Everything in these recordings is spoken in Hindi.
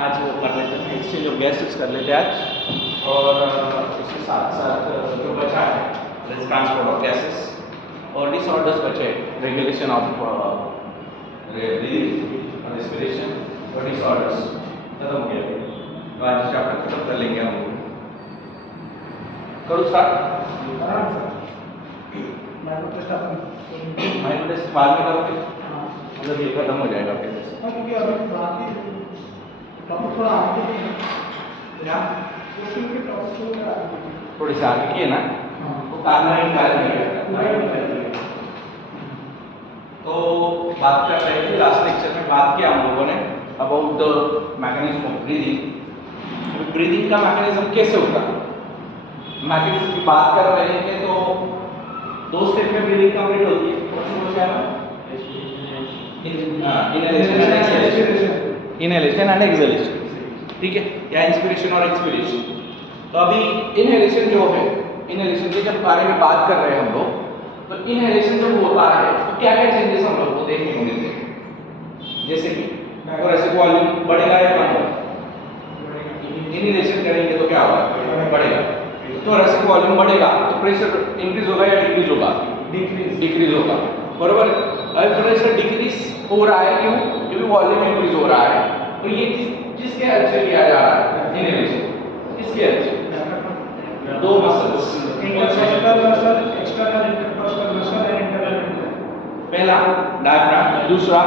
आज वो कर लेते हैं, एक्सचेंज ऑफ गैसेस कर लेते हैं आज, और उसके साथ साथ जो बचा है ट्रांसपोर्ट ऑफ गैसेस और डिसऑर्डर्स बचे, रेगुलेशन ऑफ ब्रीथिंग और रेस्पिरेशन और डिसऑर्डर्स खत्म हो गया। तो आज चैप्टर खत्म कर लेंगे हम लोग। करो स्टार्ट। माइक्रो टेस्ट बाद में करोगे, मतलब ये खत्म हो जाएगा फिर। क्योंकि अभी बाकी टॉपिक थोड़ा आगे है, क्वेश्चन के टॉपिक थोड़ा आगे थोड़े से आगे किए ना, वो करना ही है। तो बात कर रहे थे लास्ट लेक्चर में, बात किया हम लोगों ने about the mechanism of breathing. Breathing का मैकेनिज्म कैसे होता है, मैकेनिज्म की बात कर रहे थे। तो दो स्टेप में ब्रीदिंग कंप्लीट होती है। कौन सा है? इनहेलेशन एंड एक्सहेलेशन, ठीक है, या इंस्पिरेशन और एक्सपिरेशन। तो अभी इनहेलेशन जो है, इनहेलेशन के जब बारे में बात कर रहे हैं हम लोग, तो इनहेलेशन जब होता है तो क्या क्या चेंजेस हम लोग को देखने को मिलते हैं। जैसे कि थोरेसिक वॉल्यूम बढ़ेगा या कम होगा? इनहेलेशन करेंगे तो क्या होगा? बढ़ेगा। थोरेसिक वॉल्यूम बढ़ेगा तो प्रेशर इंक्रीज होगा या डिक्रीज होगा? डिक्रीज होगा, बरोबर। अब प्रेशर डिक्रीज हो रहा है, क्यों? क्योंकि वॉल्यूम इंक्रीज हो रहा है। तो ये किसके हेल्प से किया जा रहा है? इनहेलेशन किसके हेल्प से? दो muscles, intercostal muscle, external intercostal muscle and internal. पहला डायफ्राम, दूसरा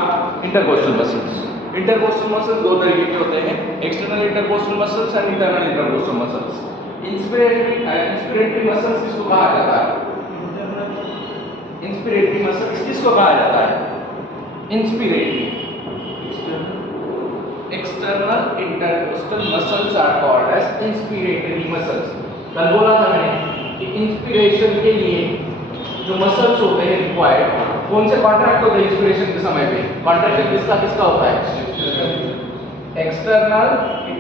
इंटरकोस्टल मसल्स। इंटरकोस्टल मसल्स दो तरीके के होते हैं, external intercostal muscles and internal intercostal muscles. Inspiratory muscles किसको कहा जाता है? इंस्पिरेटरी मसल्स किसको कहा जाता है? Inspiratory. External intercostal muscles are called as inspiratory muscles. कल बोला था मैंने कि इंस्पिरेशन के लिए जो मसल्स होते हैं रिक्वायर्ड, कौन से कॉन्ट्रैक्ट होते हैं इंस्पिरेशन के समय पे? कॉन्ट्रैक्शन किसका किसका होता है? External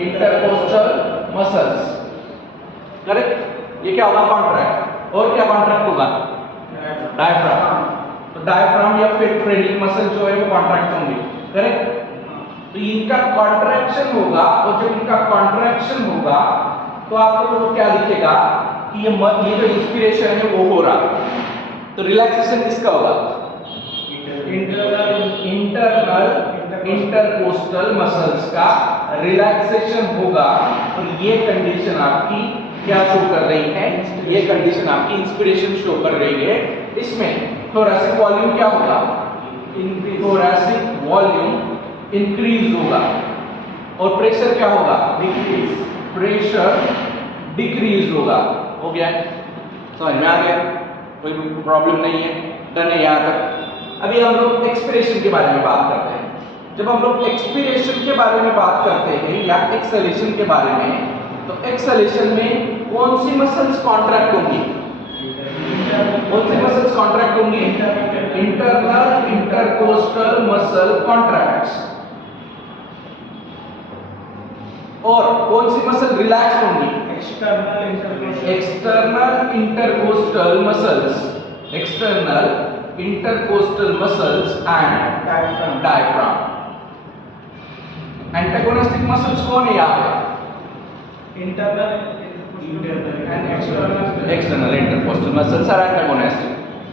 intercostal muscles, correct. ये क्या होगा? कॉन्ट्रैक्ट। और क्या कॉन्ट्रैक्ट होगा? डायफ्राम। तो डायफ्राम या फिर ट्रेनिंग मसल जो है वो कॉन्ट्रैक्ट होंगे, करेक्ट। तो इनका कॉन्ट्रैक्शन होगा, और जब इनका कॉन्ट्रैक्शन होगा तो आपको वो क्या दिखेगा कि ये जो इंस्पिरेशन है वो हो रहा है। तो रिलैक्सेशन किसका होगा? इंटरनल इंटरकोस्टल मसल्स का रिलैक्सेशन होगा। और ये कंडीशन आपकी क्या शो कर रही है? ये कंडीशन आपकी इंस्पिरेशन शो कर रही है। इसमें थोरेसिक वॉल्यूम क्या होगा? थोरेसिक वॉल्यूम इंक्रीज होगा, और प्रेशर क्या होगा? डिक्रीज। प्रेशर डिक्रीज होगा। हो गया? समझ में आ गया? कोई प्रॉब्लम नहीं है? डन है यहाँ तक? अभी हम लोग एक्सपिरेशन के बारे में बात करते हैं। जब हम लोग एक्सपिरेशन के बारे में बात करते हैं या एक्सहेलेशन के बारे में, तो एक्सहेलेशन में कौन सी मसल्स कॉन्ट्रैक्ट होंगी? कौन सी मसल्स कॉन्ट्रैक्ट होंगी? Internal intercostal muscle contracts. और कौन सी मसल रिलैक्स होंगी? External intercostal muscles, external intercostal muscles and diaphragm. Antagonistic muscles कौन है यहाँ पे? External intercostal muscles are antagonistic.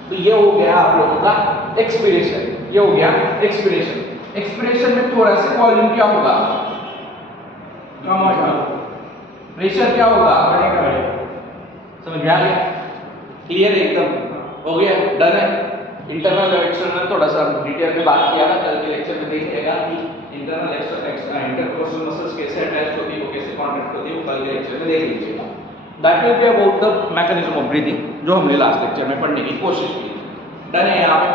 तो ये हो गया आप लोगों का एक्सपिरेशन, ये हो गया एक्सपिरेशन। एक्सपिरेशन में थोरेसिक वॉल्यूम क्या होगा? कम होगा। प्रेशर क्या होगा? बढ़ेगा। समझ में आ गया? क्लियर है एकदम? हो गया? डन है? इंटरनल और एक्सटर्नल थोड़ा सा डिटेल में बात किया था, कल के लेक्चर में देखिएगा कि इंटरनल इंटरकोस्टल मसल्स कैसे अटैच होती है, वो कैसे कॉन्ट्रैक्ट होती है, वो कल के लेक्चर में देख लीजिएगा। That will be about the mechanism of breathing, जो हमने लास्ट लेक्चर में पढ़ने की कोशिश की। डन है यहाँ पे?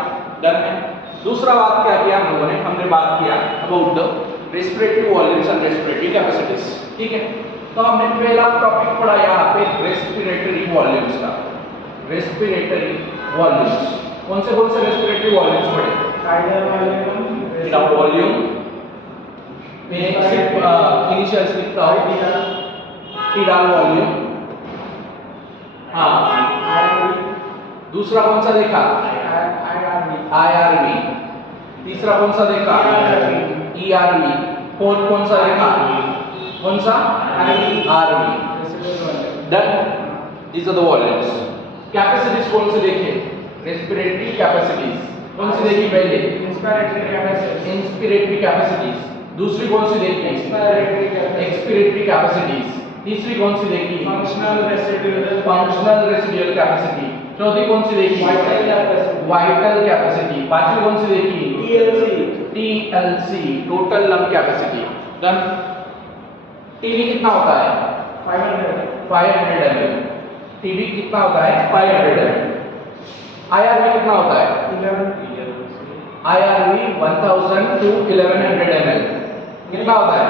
डन है। दूसरा बात क्या किया हम लोगों ने? हमने बात किया about the respiratory volumes and respiratory capacities. ठीक है, तो हमने पहला टॉपिक पढ़ा यहाँ पे रेस्पिरेटरी वॉल्यूम्स का। रेस्पिरेटरी वॉल्यूम्स कौन से रेस्पिरेटरी वॉल्यूम्स पढ़े? टाइडल वॉल्यूम में सिर्फ इनिशियल लिखता हूँ, टीडाल वॉल्यूम। हाँ, दूसरा कौन सा देखा? IRV। तीसरा कौन सा देखा? ERV। फोर्थ कौन सा देखा? कौन सा? RV। Done. These are the volumes. Capacities कौन से देखे? रेस्पिरेटरी कैपेसिटीज कौन सी देखी पहले? Inspiratory capacities. दूसरी कौन सी देखी? Expiratory capacities. तीसरी कौन सी देखी? Functional residual capacity. चौथी कौन सी देखी? Vital capacity. पांचवी कौन सी देखी? TLC, total lung capacity. Done. TV कितना होता है? 500 ml। टीवी कितना होता है? 500 ml। IRV कितना होता है? IRV 1000 to 1100 ml। कितना होता है?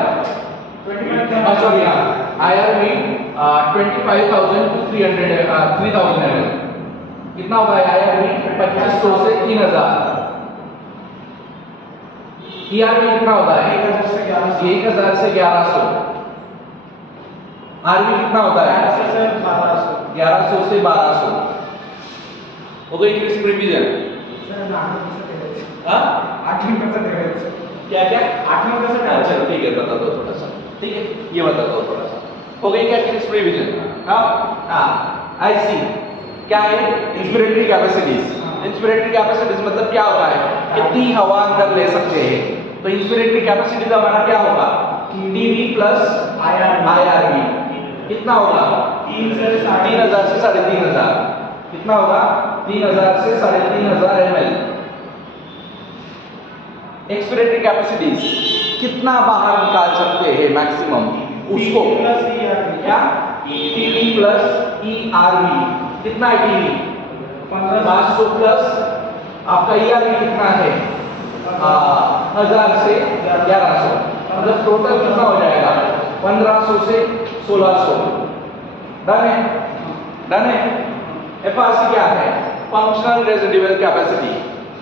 Sorry, IRV 25,000 to 3000 ml। कितना होता है IRV? 2500 से 3000। ERV कितना होता है? 1000 से 1100। RV कितना होता है? 1100 से 1200। हो गई क्रिस्प रिवीजन। हाँ, 8% क्या क्या? 8% अच्छा ठीक है, बता दो थोड़ा सा। ठीक है, ये बता दो थोड़ा सा। हो गई क्या क्रिस्प रिवीजन? हाँ, आई सी क्या है? Inspiratory capacities. इंस्पिरेटरी कैपेसिटीज मतलब क्या होता है? कितनी हवा अंदर ले सकते हैं। तो इंस्पिरेटरी कैपेसिटीज हमारा क्या होगा? TV plus IRV। कितना होगा? 3000 से 3500। कितना होगा? 3000 से 3500 ml। एक्सपिरेटरी कैपेसिटीज कितना बाहर निकाल सकते हैं मैक्सिमम, उसको क्या? TV plus ERV। कितना है टीवी? 500 प्लस आपका ERV कितना है? 1000 से 1100। मतलब टोटल कितना हो जाएगा? 1500 से 1600। डन है? डन है? FRC क्या है? Functional residual capacity.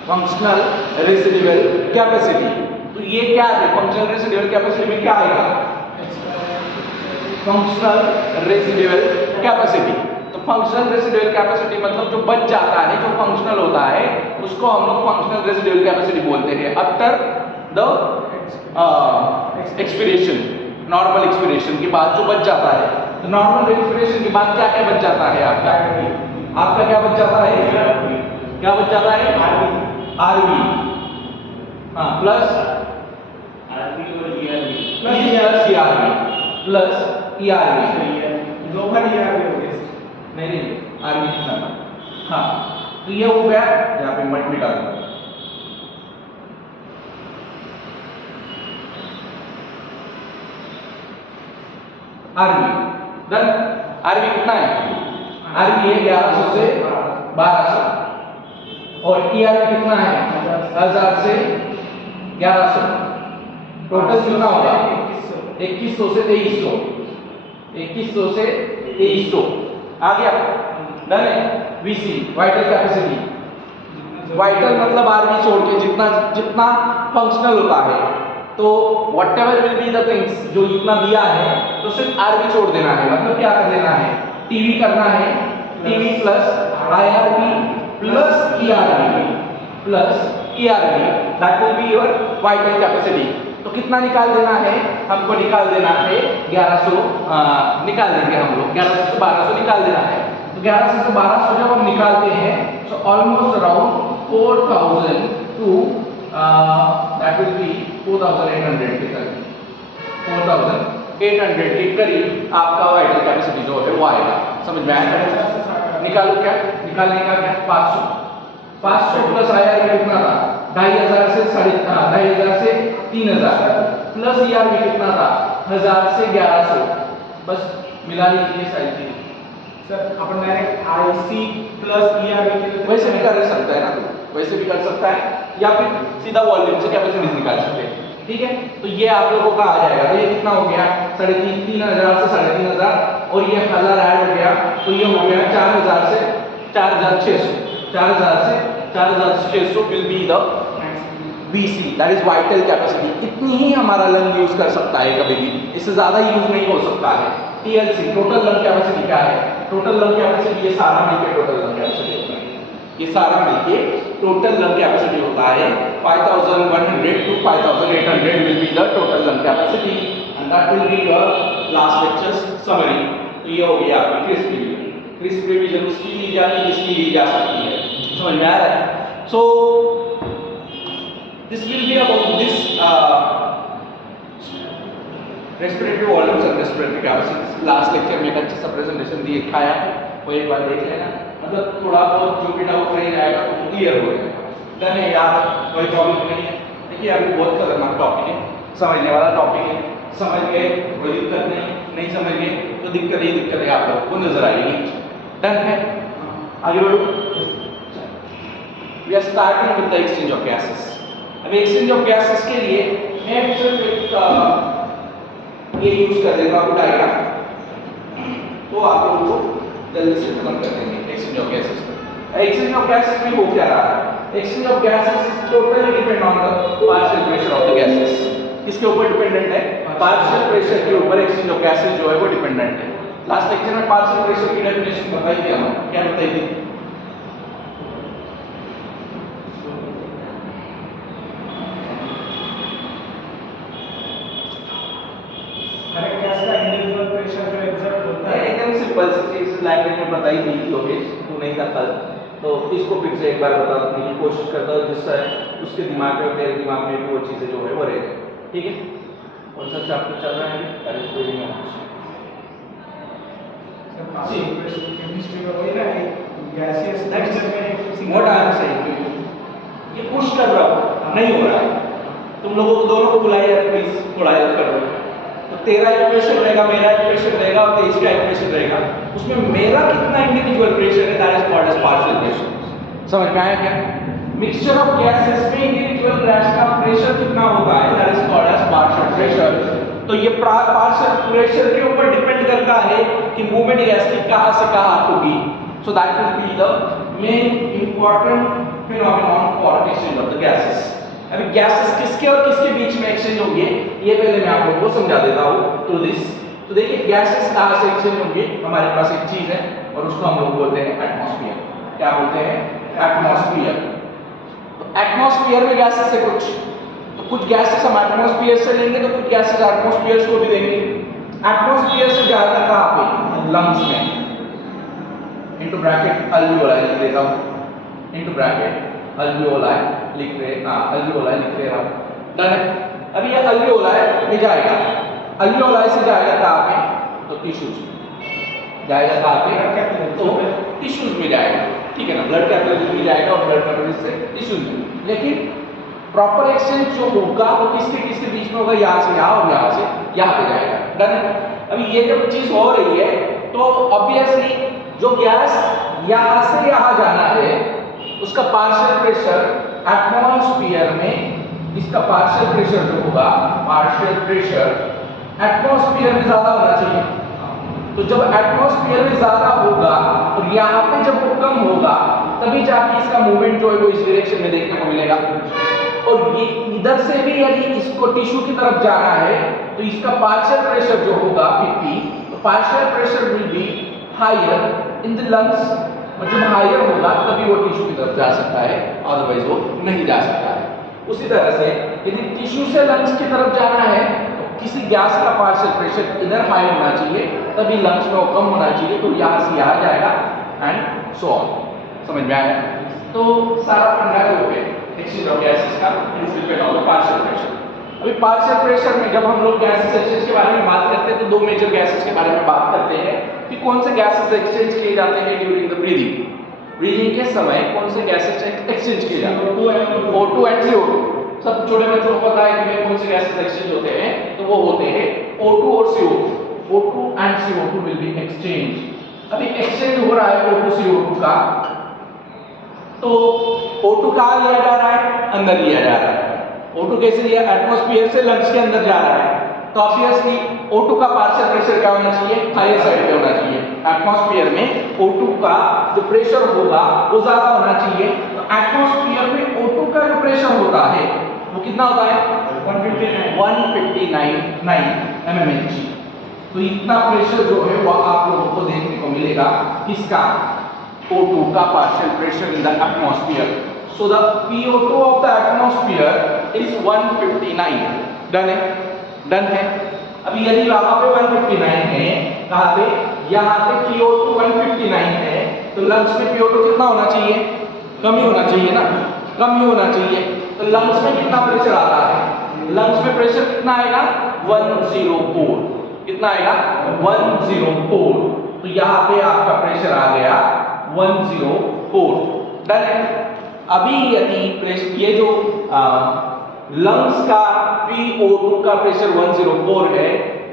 Functional residual capacity. तो ये क्या है? फंक्शनल रेसिडुअल कैपेसिटी में क्या आएगा? Functional residual capacity. तो फंक्शनल रेसिडुअल कैपेसिटी मतलब जो बच जाता है, जो फंक्शनल होता है, उसको हम लोग फंक्शनल रेसिडुअल कैपेसिटी बोलते हैं after the expiration. Normal expiration के बाद जो बच जाता है, तो नॉर्मल एक्सपिरेशन के बाद क्या क्या बच जाता है आपका? आपका क्या बच जाता है? क्या बच जाता है? RV। हाँ, प्लस ERV प्लस ERV। दो बार ERV हो गया। नहीं, RV कितना था? हाँ, तो ये हो गया। यहाँ पे मट मिटा दूंगा। RV done. RV कितना है? RV है 1100 से 1200। और ERV कितना है? 1000 से 1100। टोटल कितना होगा? 2100 से 2300। 2100 से 2300 आ गया। डन है? VC vital capacity. वाइटल मतलब RV छोड़ के जितना जितना फंक्शनल होता है, तो whatever will be the things जो इतना दिया है, तो सिर्फ RV छोड़ देना है। मतलब क्या कर देना है? टीवी करना है, TV plus IRV plus ERV that will be your vital capacity. तो कितना निकाल देना है? हमको निकाल देना है 1100। निकाल देंगे हम लोग 1100 से 1200 निकाल देना है। तो 1100 से 1200 जब हम निकालते हैं, तो almost around 4000 to that will be 4800 के करीब। 4800 के करीब आपका वाइटल कैपेसिटी जो है वो आएगा। समझ में आया? निकालो क्या? निकालने का क्या? 500 प्लस IRV कितना था? 2500 से 2500 से 3000 प्लस ERV कितना था? 1000 से 1100। बस मिला लीजिए सारी चीजें। सर अपन डायरेक्ट IC प्लस ERV के वैसे भी कर सकता है ना, वैसे भी कर सकता है, या फिर सीधा वॉल्यूम से कैपेसिटी निकाल सकते हैं। ठीक है, तो ये आप लोगों का आ जाएगा। तो ये कितना हो गया 3,500 से 3,500 और ये 1000 ऐड हो गया तो ये हो गया 4000 से 4600, 4000 से 4600 will be the VC, that is vital capacity. इतनी ही हमारा लंग यूज कर सकता है कभी भी, इससे ज्यादा यूज नहीं हो सकता है। TLC टोटल लंग कैपेसिटी क्या है? टोटल लंग कैपेसिटी ये सारा मिलके टोटल लंग कैपेसिटी होता है, ये सारा मिलके टोटल लंग कैपेसिटी होता है 5100 to 5800 will be the total lung capacity and that will be your last lecture's summary। तो ये हो गया आपकी क्रिस्प रिवीजन। क्रिस्प रिवीजन उसकी ली जाती है जिसकी ली जा सकती है, समझ में आ रहा है? सो this will be about this respiratory volumes and respiratory capacities। Last lecture में एक अच्छा सा प्रेजेंटेशन दिखाया है, वो एक बार देख लेना, मतलब थोड़ा बहुत जो भी डाउट रह जाएगा तो क्लियर हो जाएगा। डन है यार, कोई प्रॉब्लम नहीं है। देखिए अभी बहुत खतरनाक टॉपिक है, समझने वाला टॉपिक है, समझ गए कोई दिक्कत नहीं, नहीं समझ गए तो दिक्कत ही दिक्कत है आप लोग को नजर आएगी। डन है, आगे बढ़ो। We are starting with the exchange of gases. अभी एक्सचेंज ऑफ गैसेस के लिए मैं सिर्फ एक ये यूज कर देता हूँ डायग्राम, तो आप लोगों को जल्दी से खत्म कर देंगे exchange of gases. Exchange of gases में हो क्या रहा है? Exchange of gases totally depend on the partial pressure of the gases. किसके ऊपर डिपेंडेंट है? पार्शियल प्रेशर के ऊपर एक्सचेंज ऑफ गैसेस जो है वो डिपेंडेंट है। लास्ट लेक्चर में पार्शियल प्रेशर की डेफिनेशन बताई थी हम, क्या बताई थी? एकदम सिंपल सी चीज लैंग्वेज में बताई थी लोकेश, तू नहीं था कल, तो इसको फिर से एक बार बताने की कोशिश करता हूँ जिससे उसके दिमाग में, तेरे दिमाग में भी वो चीज़ें जो है वो रह जाए। ठीक है, कौन सा चैप्टर चल रहा है? ये पुश कर रहा हूँ, नहीं हो रहा है। तुम लोगों को दोनों को बुलाइए प्लीज, थोड़ा हेल्प कर दो। तो तेरा एक प्रेशर रहेगा, मेरा एक प्रेशर रहेगा और तेज का एक प्रेशर रहेगा, उसमें मेरा कितना इंडिविजुअल प्रेशर है that is called as partial pressure. समझ में आया क्या? मिक्सचर ऑफ गैसेस में इंडिविजुअल गैस का प्रेशर कितना होता है that is called as partial pressure. तो ये पार्शियल प्रेशर के ऊपर डिपेंड करता है कि मूवमेंट गैस की कहां से कहां होगी। So that will be the main important phenomenon for exchange of the gases. अभी गैसेस किसके और किसके बीच में एक्सचेंज होंगे ये पहले मैं आप लोगों को समझा देता हूँ थ्रू दिस। तो देखिए गैसेस कहाँ से एक्सचेंज होंगे? हमारे पास एक चीज है और उसको हम लोग बोलते हैं एटमॉस्फेयर। क्या बोलते हैं? एटमॉस्फेयर। तो एटमॉस्फेयर में गैसेस है कुछ, तो कुछ गैसेस हम एटमॉस्फेयर से लेंगे तो कुछ गैसेस एटमॉस्फेयर को भी देंगे। एटमॉस्फेयर से जाएगा कहाँ पे? लंग्स में। इनटू ब्रैकेट अल्वियोलाई लिख देता हूँ, इनटू ब्रैकेट अल्वियोलाई लिख रहे, अल्वियोलाई लिख रहे हम। डन है। अभी ये अल्वियोलाई में जाएगा, अल्वियोलाई से जाएगा कहाँ पे? तो टिश्यूज जाएगा कहाँ पे? तो टिश्यूज में जाएगा, ठीक है ना? ब्लड कैपिलरीज में जाएगा और ब्लड कैपिलरीज से टिश्यूज में। लेकिन प्रॉपर एक्सचेंज जो होगा वो किसके किसके बीच में होगा? यहाँ से यहाँ और यहाँ से यहाँ पे जाएगा। डन है। अभी ये जब चीज हो रही है तो ऑब्वियसली जो गैस यहाँ से यहाँ जाना है उसका पार्शियल प्रेशर एटमॉस्फेयर में, इसका पार्शियल प्रेशर जो होगा, पार्शियल प्रेशर एटमॉस्फेयर में ज्यादा होना चाहिए। तो जब एटमॉस्फेयर में ज्यादा होगा और यहाँ पे जब वो कम होगा तभी जाके इसका मूवमेंट जो है वो इस डायरेक्शन में देखने को मिलेगा। और ये इधर से भी यदि इसको टिश्यू की तरफ जाना है तो इसका पार्शियल प्रेशर जो होगा PP, तो partial pressure will be higher in the lungs, और जब हायर होगा तभी वो टिश्यू की तरफ जा सकता है, अदरवाइज वो नहीं जा सकता है। उसी तरह से यदि टिश्यू से लंग्स की तरफ जाना है तो किसी गैस का पार्शियल प्रेशर इधर हाई होना चाहिए तभी लंग्स में वो कम होना चाहिए, तो यहाँ से यहाँ जाएगा एंड सो ऑन। समझ में आया? तो सारा फंडा हो गया एक्सचेंज ऑफ गैसेस का, प्रिंसिपल ऑफ पार्शियल प्रेशर। अभी पार्शियल प्रेशर में जब हम लोग गैसेस एक्सचेंज के बारे में बात करते हैं तो दो मेजर गैसेस के बारे में बात करते हैं कि कौन से गैसेस एक्सचेंज किए जाते हैं ड्यूरिंग द ब्रीदिंग। ब्रीदिंग के समय कौन से गैसेस एक्सचेंज किए जाते हैं? O2 and CO2। सब छोटे बच्चों को पता है कि भाई कौन से गैसेस एक्सचेंज होते हैं, तो वो होते हैं O2 और CO2। O2 and CO2 will be exchange. अभी एक्सचेंज हो रहा है O2 CO2 का, तो O2 कहाँ लिया जा रहा है? अंदर लिया जा रहा है। O2 कैसे लिया? एटमॉस्फेयर से लंग्स के अंदर जा रहा है, तो ऑब्वियसली O2 का पार्शियल प्रेशर क्या होना चाहिए? हायर साइड पे होना चाहिए। एटमॉस्फेयर में O2 का जो प्रेशर होगा वो ज्यादा होना चाहिए। तो एटमॉस्फेयर में O2 का जो प्रेशर होता है वो कितना होता है? 159 mmHg। तो इतना प्रेशर जो है वो आप लोगों को देखने को मिलेगा किसका? O2 का partial pressure in the atmosphere. So the PO2 of the atmosphere is 159। Done है? डन है। अभी यदि वहां पे 159 है, कहां पे? यहाँ पे PO2 159 है, तो लंग्स में PO2 कितना होना चाहिए? कम ही होना चाहिए ना, कम ही होना चाहिए। तो लंग्स में कितना प्रेशर आता है? लंग्स में प्रेशर कितना आएगा? 104। कितना आएगा? 104। तो यहाँ पे आपका प्रेशर आ गया 104। डन है। अभी यदि ये जो लंग्स का PO2 का प्रेशर 104 है,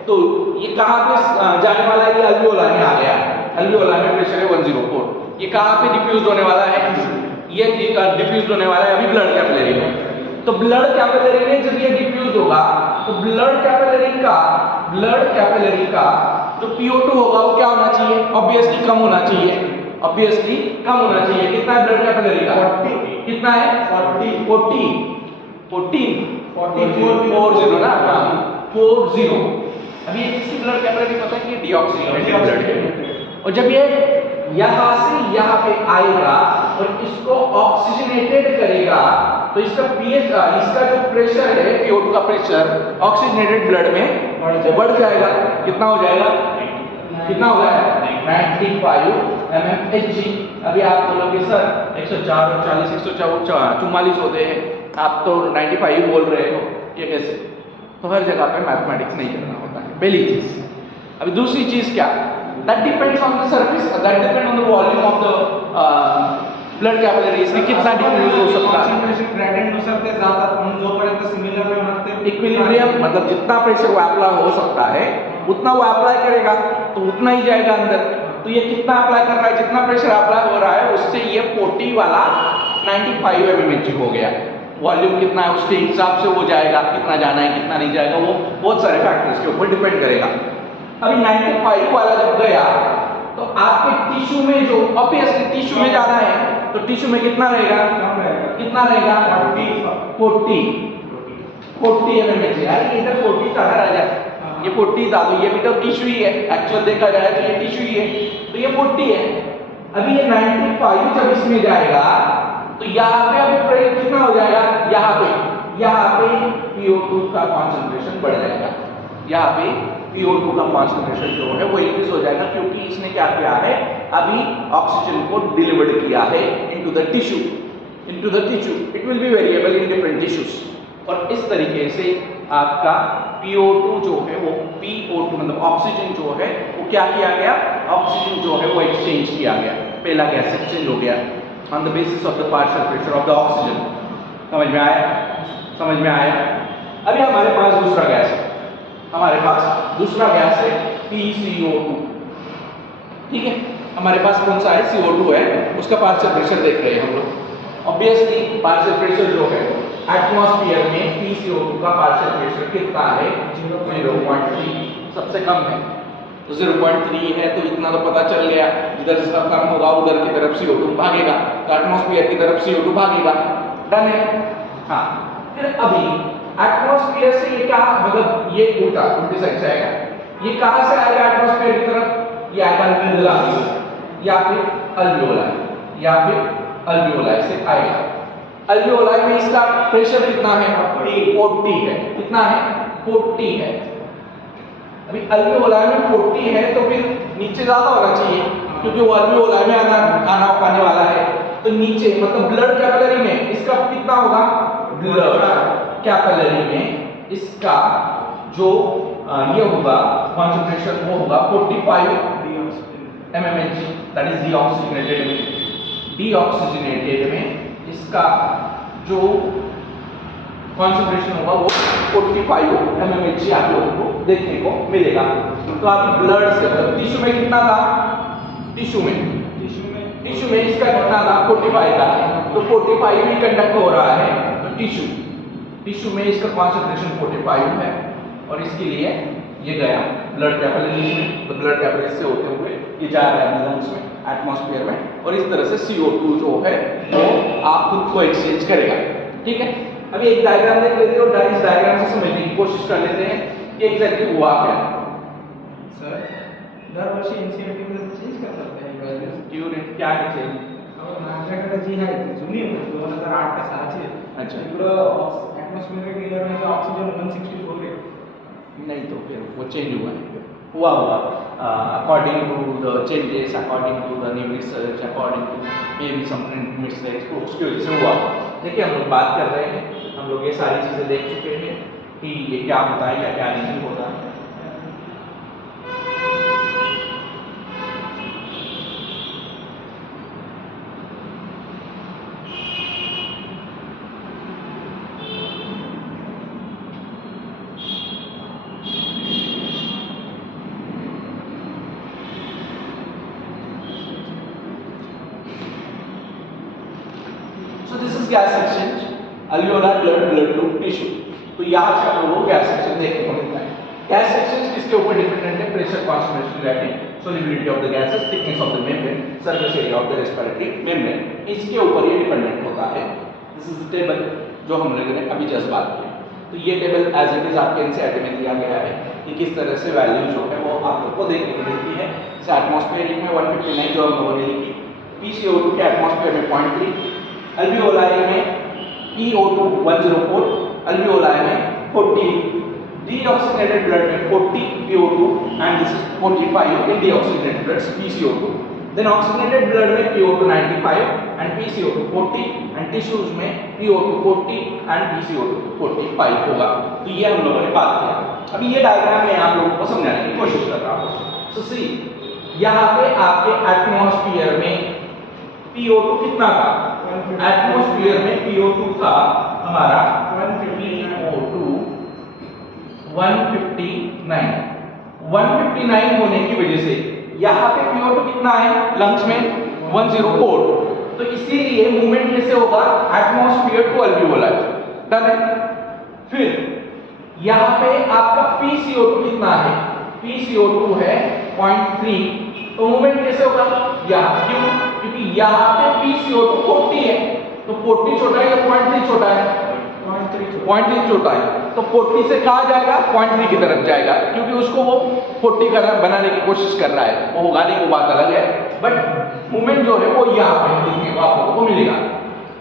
तो ये कहाँ पे जाने वाला है? ये अल्वियोला में आ गया। अल्वियोला में प्रेशर है 104। ये कहाँ पे डिफ्यूज होने वाला है? ये डिफ्यूज होने वाला है अभी ब्लड कैपिलरी में। तो ब्लड कैपिलरी में जब ये डिफ्यूज होगा तो ब्लड कैपिलरी का जो PO2 होगा वो क्या होना चाहिए? ऑब्वियसली कम होना चाहिए। ऑब्वियसली कम होना चाहिए। कितना है ब्लड कैपिलरी का? 40। कितना है? 40 ना? 40। अभी इसकी ब्लड कैपिलरी पता है कि डीऑक्सीजनेटेड ब्लड है। और जब ये यहाँ से यहाँ पे आएगा और इसको ऑक्सीजनेटेड करेगा तो इसका pH, इसका जो प्रेशर है PO2 का प्रेशर ऑक्सीजनेटेड ब्लड में बढ़ जाएगा। कितना हो जाएगा? कितना हो जाएगा? 95 mmHg। अभी आप बोलोगे सर 104 और 40 144 होते हैं, आप तो 95 बोल रहे हो, ये कैसे? तो हर जगह पे मैथमेटिक्स नहीं करना होता है, पहली चीज। अभी दूसरी चीज क्या? That depends on the surface, that depend on the volume of the blood capillaries में कितना डिफ्यूज हो सकता है। कॉन्सेंट्रेशन ग्रेडियंट नुसार ते जातात म्हणून जोपर्यंत सिमिलर में म्हणते इक्विलिब्रियम मतलब जितना प्रेशर वो अप्लाई हो सकता है उतना वो अप्लाई करेगा तो उतना ही जाएगा अंदर। तो ये कितना अप्लाई कर रहा है? जितना प्रेशर अप्लाई हो रहा है उससे ये 40 वाला 95 mmHg हो गया। वॉल्यूम कितना है उसके हिसाब से वो जाएगा, कितना जाना है कितना नहीं जाएगा, वो बहुत सारे फैक्टर्स के ऊपर डिपेंड करेगा। अभी 95 वाला जब गया तो आपके टिश्यू में जो ऑब्वियसली टिश्यू में जाना है तो टिश्यू में कितना रहेगा? कितना रहेगा? 40 mmHg। यार इधर 40 कहाँ रह जाए? ये 40 डालो, ये भी तो टिश्यू ही है। एक्चुअल देखा जाए तो ये टिश्यू ही है, तो ये 40 है। अभी ये 95 जब इसमें जाएगा तो यहाँ पे अभी कितना हो जाएगा? यहाँ पे PO2 का कॉन्सेंट्रेशन बढ़ जाएगा। यहाँ पे PO2 का कॉन्सेंट्रेशन जो है वो इंक्रीज हो जाएगा, क्योंकि इसने क्या किया है? अभी ऑक्सीजन को डिलीवर्ड किया है into the tissue. It will be variable in different tissues. और इस तरीके से आपका PO2 जो है वो PO2 मतलब ऑक्सीजन जो है वो क्या किया गया? ऑक्सीजन जो है वो एक्सचेंज किया गया, पहला गैस एक्सचेंज हो गया on the basis of the partial pressure of the oxygen. समझ में आया? समझ में आया? अभी हमारे पास दूसरा गैस है, PCO2। ठीक है, हमारे पास कौन सा है? CO2 है, उसका पार्शियल प्रेशर देख रहे हैं हम लोग। ऑब्वियसली पार्शियल प्रेशर जो है एटमॉस्फेयर में PCO2 का पार्शियल प्रेशर कितना है? 0.3, सबसे कम है। तो 0.3 है तो इतना तो पता चल गया, जिधर इसका कम होगा उधर की तरफ CO2 भागेगा, तो एटमॉस्फेयर की तरफ CO2 भागेगा। डन है? हाँ। फिर अभी एटमॉस्फेयर से ये क्या मतलब ये उल्टी साइड से आएगा। ये कहां से आएगा एटमॉस्फेयर की तरफ? ये आएगा अल्वियोला या फिर अल्वियोला से आएगा। अल्वियोला में इसका प्रेशर कितना है? 40 है। कितना है? 40 है। अभी अल्वियोला में 40 है तो फिर नीचे ज्यादा होना चाहिए, क्योंकि वो अल्वियोला में आने वाला है। तो नीचे मतलब ब्लड कैपिलरी में इसका कितना होगा? ब्लड कैपिलरी में इसका जो ये होगा कॉन्सेंट्रेशन वो होगा 45 mmHg, दैट इज डीऑक्सीजनेटेड में इसका जो कॉन्सेंट्रेशन होगा वो 45 mmHg आप लोगों को देखने को मिलेगा। तो आप ब्लड से टिश्यू में कितना था? टिश्यू में इसका कितना था? 45 था। तो 45 भी कंडक्ट हो रहा है तो टिश्यू में इसका कॉन्सेंट्रेशन 45 है और इसके लिए ये गया ब्लड कैपिलरीज में, तो ब्लड कैपिलरीज से होते हुए ये जा रहा है लंग्स में, एटमॉस्फेयर में, और इस तरह से CO2 जो है वो आप खुद को एक्सचेंज करेगा। ठीक है, अभी एक डायग्राम देख लेते हैं और इस डायग्राम से समझने की कोशिश कर लेते हैं कि एग्जैक्टली हुआ क्या। सर दरवर्षी एनसीईआरटी मध्ये चेंज करतात काही व्हॅल्यूज क्यों रे, क्या है चेंज? माझ्याकडे जी आहे ती जुनी होती 2008 का 6 ची। अच्छा। इकडं ॲटमॉस्फिअर गेल्यानंतर ऑक्सिजन 164 आहे। नहीं तो फिर वो चेंज हुआ है, हुआ according to the changes, according to the new research, according to may be some mistakes, तो उसकी वजह से हुआ। देखिए हम लोग बात कर रहे हैं, हम लोग ये सारी चीज़ें देख चुके हैं कि ये क्या होता है या क्या नहीं होता है। So this is gas exchange, alveolar blood to tissue। तो यहाँ से हम लोगों को गैस एक्सचेंज देखने को मिलता है। गैस एक्सचेंज किसके ऊपर डिपेंडेंट है? Pressure, concentration, gravity, solubility of the gases, thickness of the membrane, surface area of the respiratory membrane, इसके ऊपर ये डिपेंडेंट होता है। दिस इज द टेबल जो हम लोगों ने अभी जस्ट बात की। तो ये टेबल एज इट इज आपके एनसीईआरटी में दिया गया है कि किस तरह से वैल्यू जो है वो आप लोग को देखने को मिलती है। जैसे एटमॉस्फेरिक में 159 जो हम लोगों ने लिखी, PCO2 के एटमॉस्फेयर में 0.3, अल्वियोलाई में PO2 104, अल्वियोलाई में 40, डीऑक्सीजनेटेड ब्लड में 40 PO2 and this is 45 in deoxygenated blood PCO2। Then oxygenated blood में PO2 95 and PCO2 40 and tissues में PO2 40 एंड PCO2 45 होगा। तो ये हम लोगों ने बात किया। अभी ये डायग्राम में आप लोगों को समझाने की कोशिश कर रहा हूँ। सो सी, यहाँ पे आपके एटमॉस्फेयर में PO2 कितना था? एटमॉस्फेयर में PO2 था हमारा 159 होने की वजह से यहाँ पे PO2 कितना है लंग्स में? 104। तो इसीलिए मूवमेंट कैसे होगा? Atmosphere to alveoli. डन है। फिर यहाँ पे आपका PCO2 कितना है? PCO2 है 0.3। तो मूवमेंट कैसे होगा? यहाँ क्यों? क्योंकि यहाँ पे PCO2 40 है, तो 40 छोटा है या 0.3 छोटा है? 0.3 छोटा है। तो 40 से कहाँ जाएगा? 0.3 की तरफ जाएगा, क्योंकि उसको वो 40 का बनाने की कोशिश कर रहा है। वो होगा नहीं, वो बात अलग है, बट मूवमेंट जो है वो यहाँ पे देखने को आप लोगों को मिलेगा।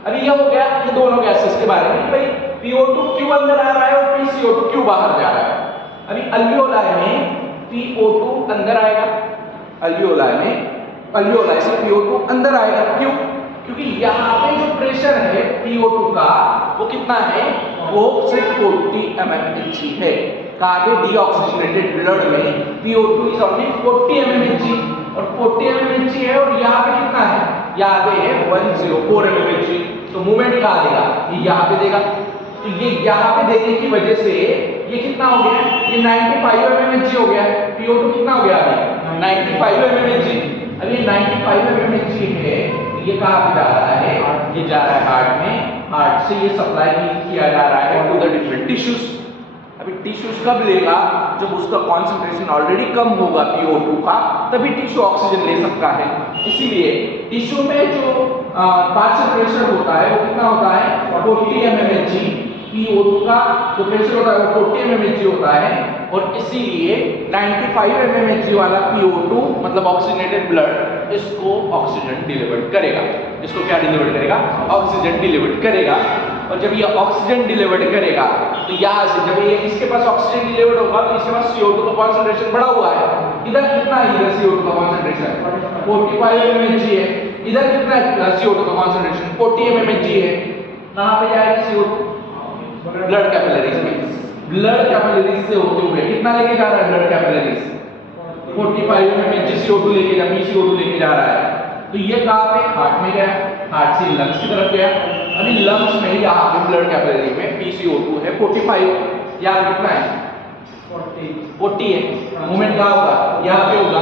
अभी ये हो गया ये दोनों गैसेस के बारे में, भाई PO2 क्यों अंदर आ रहा है और PCO2 क्यों बाहर जा रहा है। अभी अल्वियोलाई में PO2 अंदर आएगा, अल्वियोलाई से PO2 अंदर आएगा। क्यों? क्योंकि यहाँ पे जो प्रेशर है PO2 का वो कितना है? वो सिर्फ 40 mmHg है। कहाँ पे? डीऑक्सीजनेटेड ब्लड में PO2 इज ओनली 40 mmHg, और 40 mmHg है, और यहाँ पे कितना है? यहाँ पे है 104 mmHg। तो मूवमेंट कहाँ देगा? ये यहाँ पे देगा। तो ये यहाँ पे देने की वजह से ये कितना हो गया? ये 95 mmHg हो गया। PO2 कितना हो गया अभी? 95 mmHg। अब ये 95 mmHg है, ये कहाँ पे जा रहा है? ये जा रहा है हार्ट में। हार्ट से ये सप्लाई किया जा रहा है टू द डिफरेंट टिश्यूज। अभी टिश्यूज कब लेगा? जब उसका कॉन्सेंट्रेशन ऑलरेडी कम होगा PO2 का, तभी टिश्यू ऑक्सीजन ले सकता है। इसीलिए टिश्यू में जो पार्शियल प्रेशर होता है वो कितना होता है? 40 mmHg। PO2 का जो प्रेशर होता है वो 40 mmHg होता है, और इसीलिए 95 mmHg वाला PO2 मतलब ऑक्सीजनेटेड ब्लड इसको ऑक्सीजन डिलीवर करेगा। इसको क्या डिलीवर करेगा? ऑक्सीजन डिलीवर करेगा। और जब ये ऑक्सीजन डिलीवर करेगा तो यहाँ से जब ये इसके पास ऑक्सीजन डिलीवर होगा तो इसके पास CO2 का कॉन्सेंट्रेशन बढ़ा हुआ है। इधर कितना है? इधर CO2 का कॉन्सेंट्रेशन 45 mmHg है। इधर कितना है CO2 का कॉन्सेंट्रेशन? 40 mmHg है। कहाँ पे जाएगा CO2? ब्लड कैपिलरीज में। ब्लड कैपिलरीज से होते हुए कितना लेके जा रहा है ब्लड कैपिलरीज? 45 mmHg CO2 लेके जा, PCO2 लेके जा रहा है। तो ये कहाँ पे? हार्ट में गया, हार्ट से लंग्स की तरफ गया। अभी लंग्स में यहाँ पे ब्लड कैपिलरी में PCO2 है 45, यहाँ कितना है? 40 है। मूवमेंट कहाँ होगा? यहाँ पे होगा।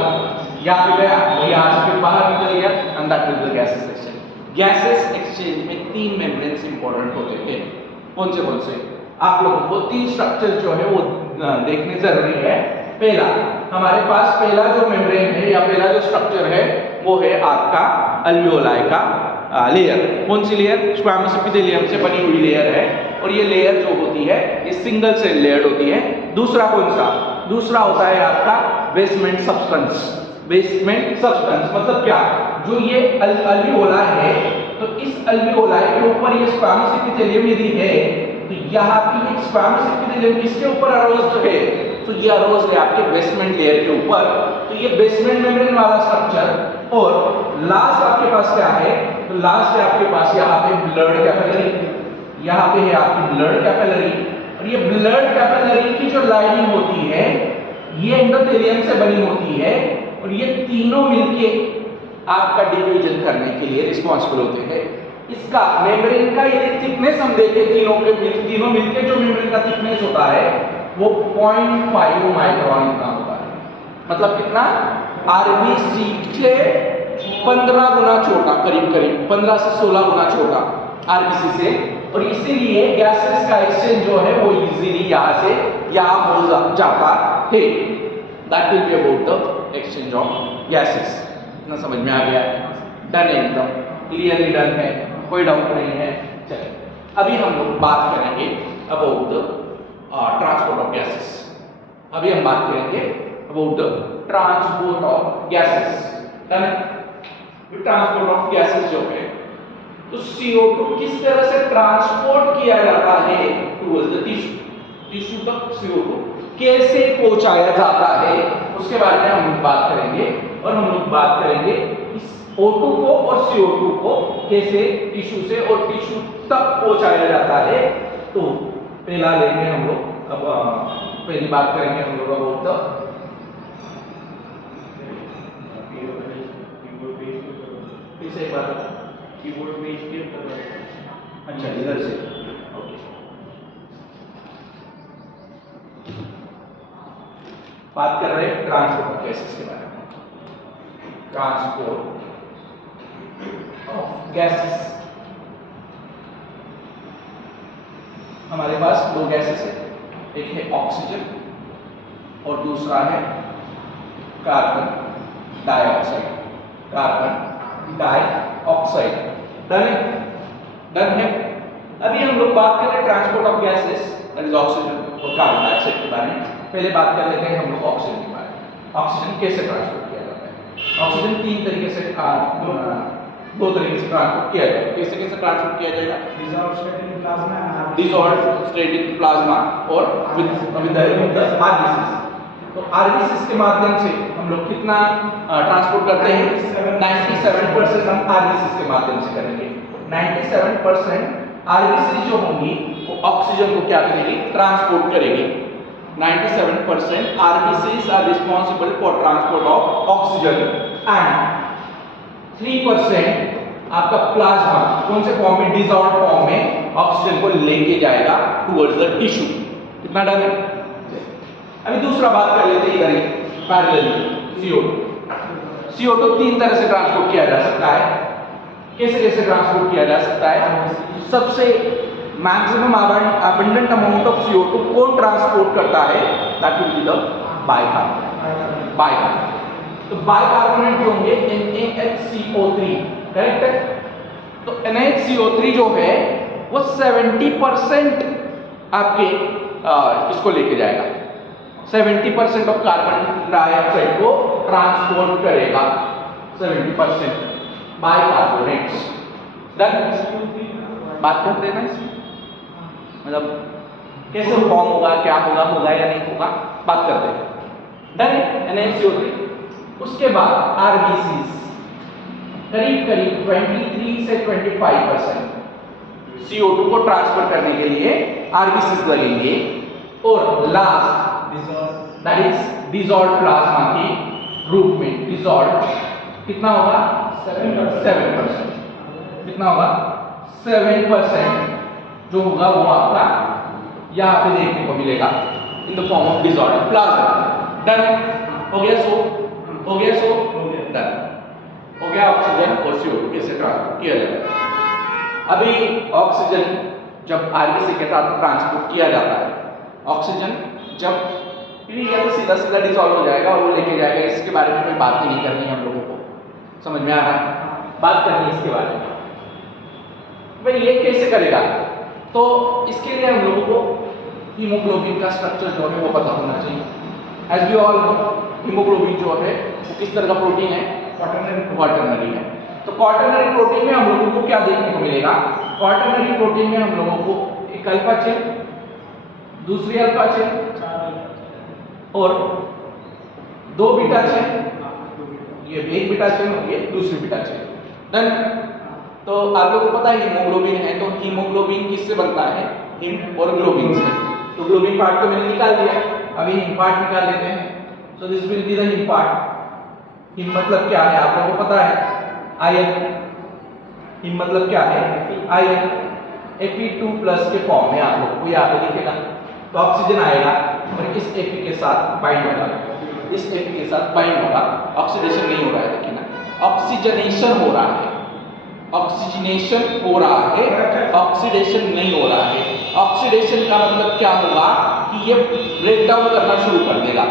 यहाँ पे गया, यहाँ से फिर बाहर निकल गया, and that is the gases exchange. Gases exchange में 3 मेम्ब्रेन्स इंपॉर्टेंट होते हैं। कौन से? आप लोगों को 3 स्ट्रक्चर जो है वो देखने जरूरी है। पहला, हमारे पास पहला जो मेम्ब्रेन है या पहला जो स्ट्रक्चर है वो है आपका अल्वियोलाई का लेयर। कौन सी लेयर? स्क्वैमस एपिथेलियम से बनी हुई लेयर है, और ये लेयर जो होती है ये सिंगल सेल लेयर होती है। दूसरा कौन सा? दूसरा होता है आपका बेसमेंट सब्सटेंस। बेसमेंट सब्सटेंस मतलब क्या? जो ये अल्वियोला है, तो इस अल्वियोलाई के ऊपर ये स्क्वैमस एपिथेलियम यदि है, तो यहाँ की एक स्क्वैमस एपिथेलियम किसके ऊपर अरोज्ड है? तो ये अरोज्ड है आपके बेसमेंट लेयर के ऊपर। तो ये बेसमेंट मेम्ब्रेन वाला स्ट्रक्चर। और लास्ट आपके पास क्या है? तो लास्ट है आपके पास यहाँ पे ब्लड कैपिलरी, यहाँ पे है आपकी ब्लड कैपिलरी, और ये ब्लड कैपिलरी की जो लाइनिंग होती है ये एंडोथेलियम से बनी होती है, और ये तीनों मिलके आपका डिफ्यूजन करने के लिए रिस्पॉन्सिबल होते हैं। इसका मेम्ब्रेन का ये थिकनेस हम देखें, तीनों मिलके जो मेम्ब्रेन का थिकनेस होता है वो 0.5 माइक्रोन इतना होता है। मतलब कितना? आरबीसी के 15 गुना छोटा, करीब 15 से 16 गुना छोटा आरबीसी से। और इसीलिए गैसेस का एक्सचेंज जो है वो इजीली यहाँ से यहाँ हो जाता है। That will be about the exchange of gases. इतना समझ में आ गया है? डन है, एकदम क्लियरली डन है, कोई डाउट नहीं है। चलिए अभी हम लोग बात करेंगे about the transport of gases. अभी हम बात करेंगे about the transport of gases. Done है? ट्रांसपोर्ट ऑफ गैसेस जो है, तो CO2 किस तरह से ट्रांसपोर्ट किया जाता है टुवर्ड्स द टिश्यू तक CO2 कैसे पहुंचाया जाता है, उसके बारे में हम लोग बात करेंगे। और हम लोग बात करेंगे इस O2 को और CO2 को कैसे टिश्यू से और टिश्यू तक पहुंचाया जाता है। तो पहला लेंगे हम लोग, अब पहली बात करेंगे हम लोग अबाउट द एक बात कीबोर्ड में इसके अच्छा इधर से ओके। बात कर रहे हैं ट्रांसपोर्ट ऑफ गैसेस के बारे में। ट्रांसपोर्ट ऑफ गैसेस, हमारे पास 2 गैसेस है, एक है ऑक्सीजन और दूसरा है carbon dioxide. Carbon dioxide. Done है? डन है। अभी हम लोग बात कर रहे हैं transport of gases, that is oxygen और कार्बन डाइऑक्साइड के बारे में। पहले बात कर लेते हैं हम लोग ऑक्सीजन के बारे में। ऑक्सीजन कैसे ट्रांसपोर्ट किया जाता है? ऑक्सीजन 3 तरीके से 2 तरीके से ट्रांसपोर्ट किया जाएगा। कैसे कैसे ट्रांसपोर्ट किया जाएगा? डिसॉल्व्ड स्टेट इन प्लाज्मा और विद द आरबीसीज। तो आरबीसीज के माध्यम से हम लोग कितना ट्रांसपोर्ट करते हैं? 97% हम आरबीसीज के माध्यम से करेंगे। 97% आरबीसीज जो होंगी वो ऑक्सीजन को क्या करेगी? ट्रांसपोर्ट करेगी। 97% RBCs are responsible for transport of oxygen and 3% आपका प्लाज्मा कौन से फॉर्म में? डिसॉल्व्ड फॉर्म में ऑक्सीजन को लेके जाएगा टुवर्ड्स द टिश्यू। कितना डन है? अभी दूसरा बात कर लेते हैं इधर ही पैरेलली CO2। CO2 3 तरह से ट्रांसपोर्ट किया जा सकता है। कैसे कैसे ट्रांसपोर्ट किया जा सकता है? सबसे maximum abundant amount of CO2 कौन ट्रांसपोर्ट करता है? That will be the bicarbonate. Bicarbonate, तो बाइकार्बोनेट जो होंगे NaHCO3, करेक्ट है? तो NaHCO3 जो है वो 70% आपके इसको लेके जाएगा, 70% ऑफ कार्बन डाइऑक्साइड को ट्रांसपोर्ट करेगा। 70% बाइकार्बोनेट्स। डन? बात करते हैं ना इसमें, मतलब कैसे फॉर्म होगा, क्या होगा, होगा या नहीं होगा, बात करते हैं। डन? NaCO3। उसके बाद आरबीसीज करीब 23 से 25% CO2 को ट्रांसफर करने के लिए आरबीसीज लगेंगे। और last that is dissolved plasma के रूप में डिसॉल्व्ड कितना होगा? 7%। कितना होगा? 7% जो होगा वो आपका यहाँ पे देखने को मिलेगा in the form of dissolved plasma. Done? हो गया सो? हो गया सो? डन। हो गया ऑक्सीजन और CO2 कैसे ट्रांसपोर्ट किया जाएगा। अभी ऑक्सीजन जब आरबीसी के साथ ट्रांसपोर्ट किया जाता है। ऑक्सीजन जब फिर या तो सीधा सीधा डिसॉल्व हो जाएगा और वो लेके जाएगा, इसके बारे में कोई बात ही नहीं करनी है हम लोगों को, समझ में आ रहा है? बात करनी है इसके बारे में। भाई ये कैसे करेगा? तो इसके लिए हम लोगों को हीमोग्लोबिन का स्ट्रक्चर जो है वो पता होना चाहिए। As we all know haemoglobin जो है वो किस तरह का प्रोटीन है? क्वाटरनरी है। तो क्वाटरनरी प्रोटीन में हम लोगों को क्या देखने को मिलेगा? क्वाटरनरी प्रोटीन में हम लोगों को एक अल्फा चेन, दूसरी अल्फा चेन और 2 बीटा चेन, ये एक बीटा चेन और ये दूसरी बीटा चेन। डन। तो आप लोगों को पता है हीमोग्लोबिन है, तो हीमोग्लोबिन किससे बनता है? हिम और ग्लोबिन से। तो ग्लोबिन पार्ट तो मैंने निकाल दिया, अभी हिम पार्ट निकाल लेते हैं। So this will be the him part. Him मतलब क्या है आप लोगों को पता है? आयन। हिम मतलब क्या है? आयन। Fe2+ के फॉर्म में आप लोगों को यहाँ पे दिखेगा। तो ऑक्सीजन आएगा और इस Fe के साथ बाइंड होगा, इस Fe के साथ बाइंड होगा। ऑक्सीडेशन नहीं हो रहा है, देखिए ना, ऑक्सीजनेशन हो रहा है, ऑक्सीजनेशन हो रहा है, ऑक्सीडेशन नहीं हो रहा है। ऑक्सीडेशन का मतलब क्या होगा कि ये ब्रेक डाउन करना शुरू कर देगा।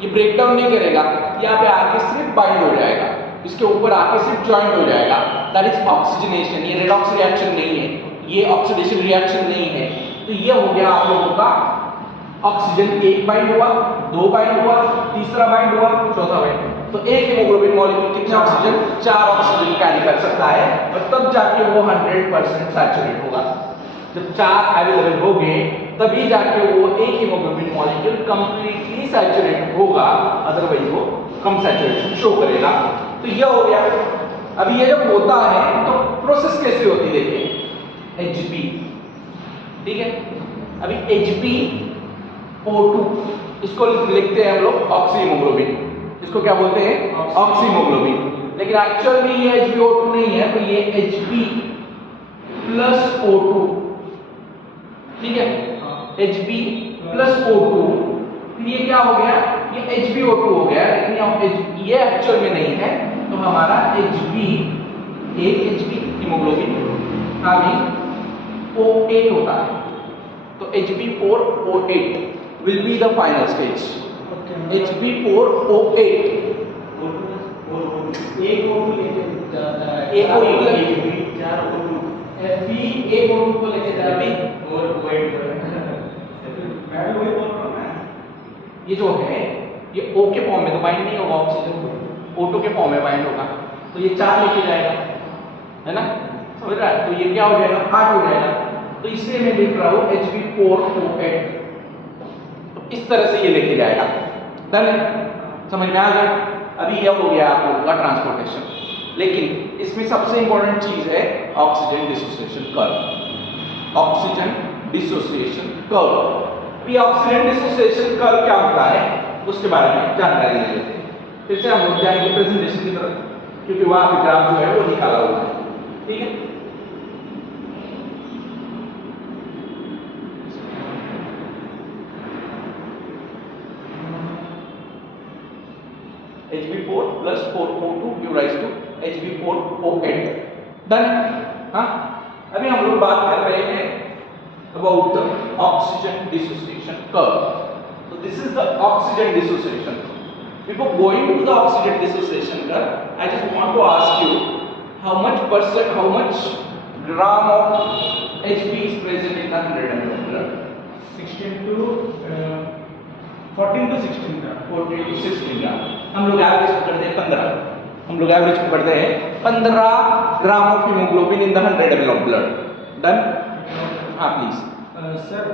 ये ब्रेक डाउन नहीं करेगा, यहाँ पे आके सिर्फ बाइंड हो जाएगा, इसके ऊपर आके सिर्फ ज्वाइंट हो जाएगा। That is oxygenation. ये रेडॉक्स रिएक्शन नहीं है, ये ऑक्सीडेशन रिएक्शन नहीं है। तो ये हो गया आप लोगों का ऑक्सीजन, एक बाइंड हुआ, 2 बाइंड हुआ, तीसरा बाइंड हुआ, चौथा बाइंड। तो एक हीमोग्लोबिन मॉलिक्यूल कितने ऑक्सीजन? 4 ऑक्सीजन कैरी कर सकता है और तब जाके वो 100% सैचुरेट होगा। जब 4 अवेलेबल हो गए तभी जाके वो एक हीमोग्लोबिन मॉलिक्यूल कंप्लीटली सैचुरेट होगा, अदरवाइज वो कम सैचुरेशन शो करेगा। तो ये हो गया। अभी ये जब होता है तो प्रोसेस कैसे होती है देखिए, Hb, ठीक है। अभी HbO2 इसको लिखते हैं हम लोग ऑक्सीहीमोग्लोबिन, इसको क्या बोलते हैं? ऑक्सीहीमोग्लोबिन। लेकिन एक्चुअल में ये HbO2 नहीं है, तो ये Hb+O2, ठीक है। Hb+O2, फिर ये क्या हो गया? ये HbO2 हो गया, लेकिन ये एक्चुअल में नहीं है, तो हमारा Hb, एक Hb हीमोग्लोबिन अभी O8 होता है। तो Hb4O8 will be the final stage. Hb4O8 एक O2 लेके जाता है, एक को Fe एक O2 को लेके जाता है और O8 मैं भी वही बोल रहा हूँ ना। ये जो है ये O के फॉर्म में तो बाइंड नहीं होगा ऑक्सीजन, O2 के फॉर्म में बाइंड होगा, तो ये 4 लेके जाएगा, है ना, समझ रहा है? तो ये क्या हो जाएगा? 8 हो जाएगा। तो इसलिए मैं लिख रहा हूँ Hb4O8, तो इस तरह से ये लेके जाएगा। डन, समझ में आ गया? अभी यह हो गया आप लोगों का ट्रांसपोर्टेशन। लेकिन इसमें सबसे इंपॉर्टेंट चीज है oxygen dissociation curve. Oxygen dissociation curve. अभी ऑक्सीजन डिसोसिएशन कर्व क्या होता है उसके बारे में जानकारी ले लेते हैं। फिर से हम लोग जाएंगे प्रेजेंटेशन की तरफ, क्योंकि वहां पे ग्राफ जो है वो निकाला हुआ है, ठीक है। Hb4+4O2 give rise to Hb4O8. Done? हाँ? अभी हम लोग बात कर रहे हैं about the oxygen dissociation curve. So this is the oxygen dissociation. Before going to the oxygen dissociation curve, I just want to ask you how much gram of Hb is present in the 100 ml of blood? 14 to 16 gram. 14 to 16 ग्राम। हम लोग एवरेज पकड़ते हैं 15। हम लोग एवरेज पकड़ते हैं 15 gram of haemoglobin in the 100 ml of blood. Done? हाँ प्लीज। सर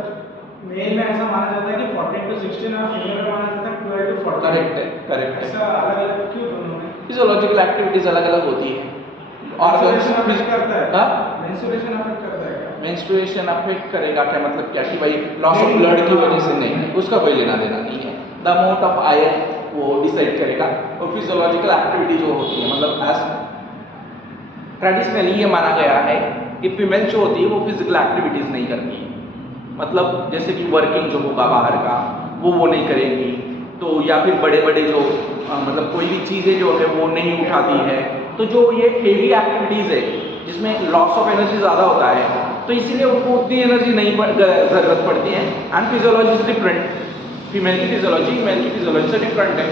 मेल में ऐसा माना जाता है कि 14 to 16 और फीमेल में माना जाता है 12 to 14। करेक्ट है, करेक्ट है। ऐसा अलग-अलग क्यों दोनों में? फिजियोलॉजिकल एक्टिविटीज अलग-अलग होती है। मेंस्ट्रुएशन अफेक्ट करता है? हाँ? मेंस्ट्रुएशन अफेक्ट करता है क्या? मेंस्ट्रुएशन अफेक्ट करेगा क्या मतलब क्या कि भाई लॉस ऑफ ब्लड की वजह से नहीं, उसका कोई लेना देना नहीं है। द अमाउंट ऑफ आयरन वो डिसाइड करेगा। और फिजियोलॉजिकल एक्टिविटी जो होती है मतलब एज ट्रेडिशनली ये माना गया है कि फीमेल जो होती है वो फिजिकल एक्टिविटीज नहीं करती है, मतलब जैसे कि वर्किंग जो होगा बाहर का वो नहीं करेंगी, तो या फिर बड़े बड़े जो मतलब कोई भी चीज़ें जो है वो नहीं उठाती है। तो जो ये हेवी एक्टिविटीज़ है जिसमें लॉस ऑफ एनर्जी ज़्यादा होता है तो इसीलिए उनको उतनी एनर्जी नहीं ज़रूरत पड़ती है। And physiology is different, female की फिजियोलॉजी मेल की फिजियोलॉजी से डिफरेंट है।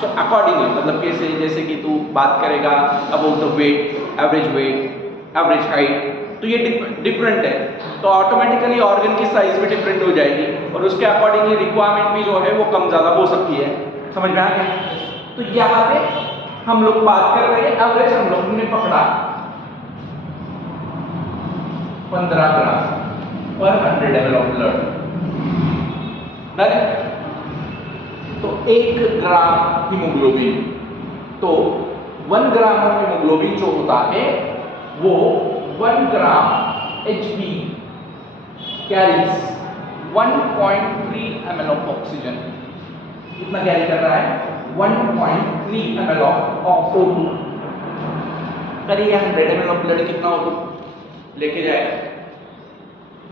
सो अकॉर्डिंगली मतलब कैसे, जैसे कि तू बात करेगा about the weight, average height, तो ये डिफरेंट है, तो ऑटोमेटिकली ऑर्गन की साइज भी डिफरेंट हो जाएगी और उसके अकॉर्डिंगली रिक्वायरमेंट भी जो है वो कम ज़्यादा हो सकती है। समझ में आ गया? तो यहाँ पे हम लोग बात कर रहे हैं एवरेज, हम लोग ने पकड़ा 15 ग्राम पर 100 ml ऑफ ब्लड। तो 1 ग्राम हीमोग्लोबिन, तो 1 ग्राम ऑफ हीमोग्लोबिन जो होता है वो 1 ग्राम HB carries 1.3 ml of oxygen. कितना कैरी कर रहा है? 1.3 ml ऑफ O2। करिए 100 ml ऑफ ब्लड कितना O2 लेके जाएगा?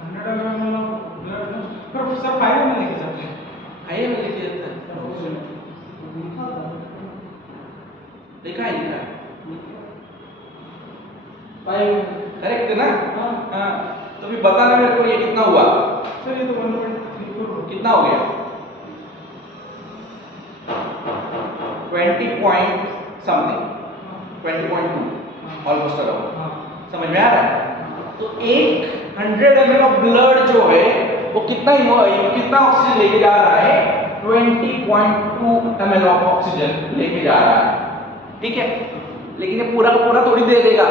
100 ml ऑफ ब्लड पर सर 5 ml लेके जाते हैं। 5 ml लेके जाता है? लिखा है 5 करेक्ट है ना? हाँ। तो भी बताना मेरे को ये कितना हुआ? सर ये तो 1.34 कितना हो गया? 20 पॉइंट समथिंग, 20.2 ऑलमोस्ट अराउंड। समझ में आ रहा है? तो 100 ml ऑफ ब्लड जो है वो कितना ऑक्सीजन लेके जा रहा है? 20.2 ml ऑफ ऑक्सीजन लेके जा रहा है। ठीक है, लेकिन ये पूरा का पूरा थोड़ी दे देगा,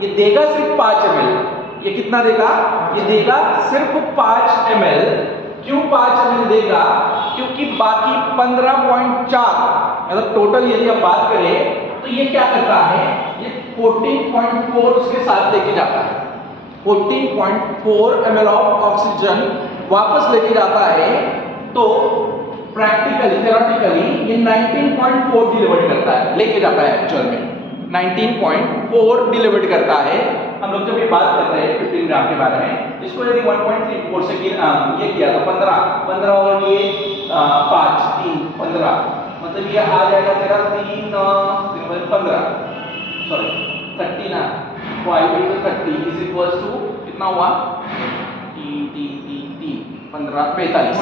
ये देगा सिर्फ 5 ml। ये कितना देगा? ये देगा सिर्फ 5 ml। क्यों 5 ml देगा? क्योंकि बाकी 15.4 मतलब टोटल यदि आप बात करें तो ये क्या करता है, ये 14.4 उसके साथ लेके जाता है। 14.4 ml ऑफ ऑक्सीजन वापस लेके जाता है, तो प्रैक्टिकली थ्योरेटिकली ये 19.4 डिलीवर करता है, लेके जाता है एक्चुअल में 19.4 डिलीवर करता है। हम लोग जब ये बात कर रहे हैं 15 ग्राम के बारे में, इसको यदि 1.34 से ये किया तो 15 और ये 5 3 15 मतलब ये आ जाएगा तेरा 3 15 सॉरी 30 ना 5 into 30 इज इक्वल्स टू कितना हुआ? टी 15 45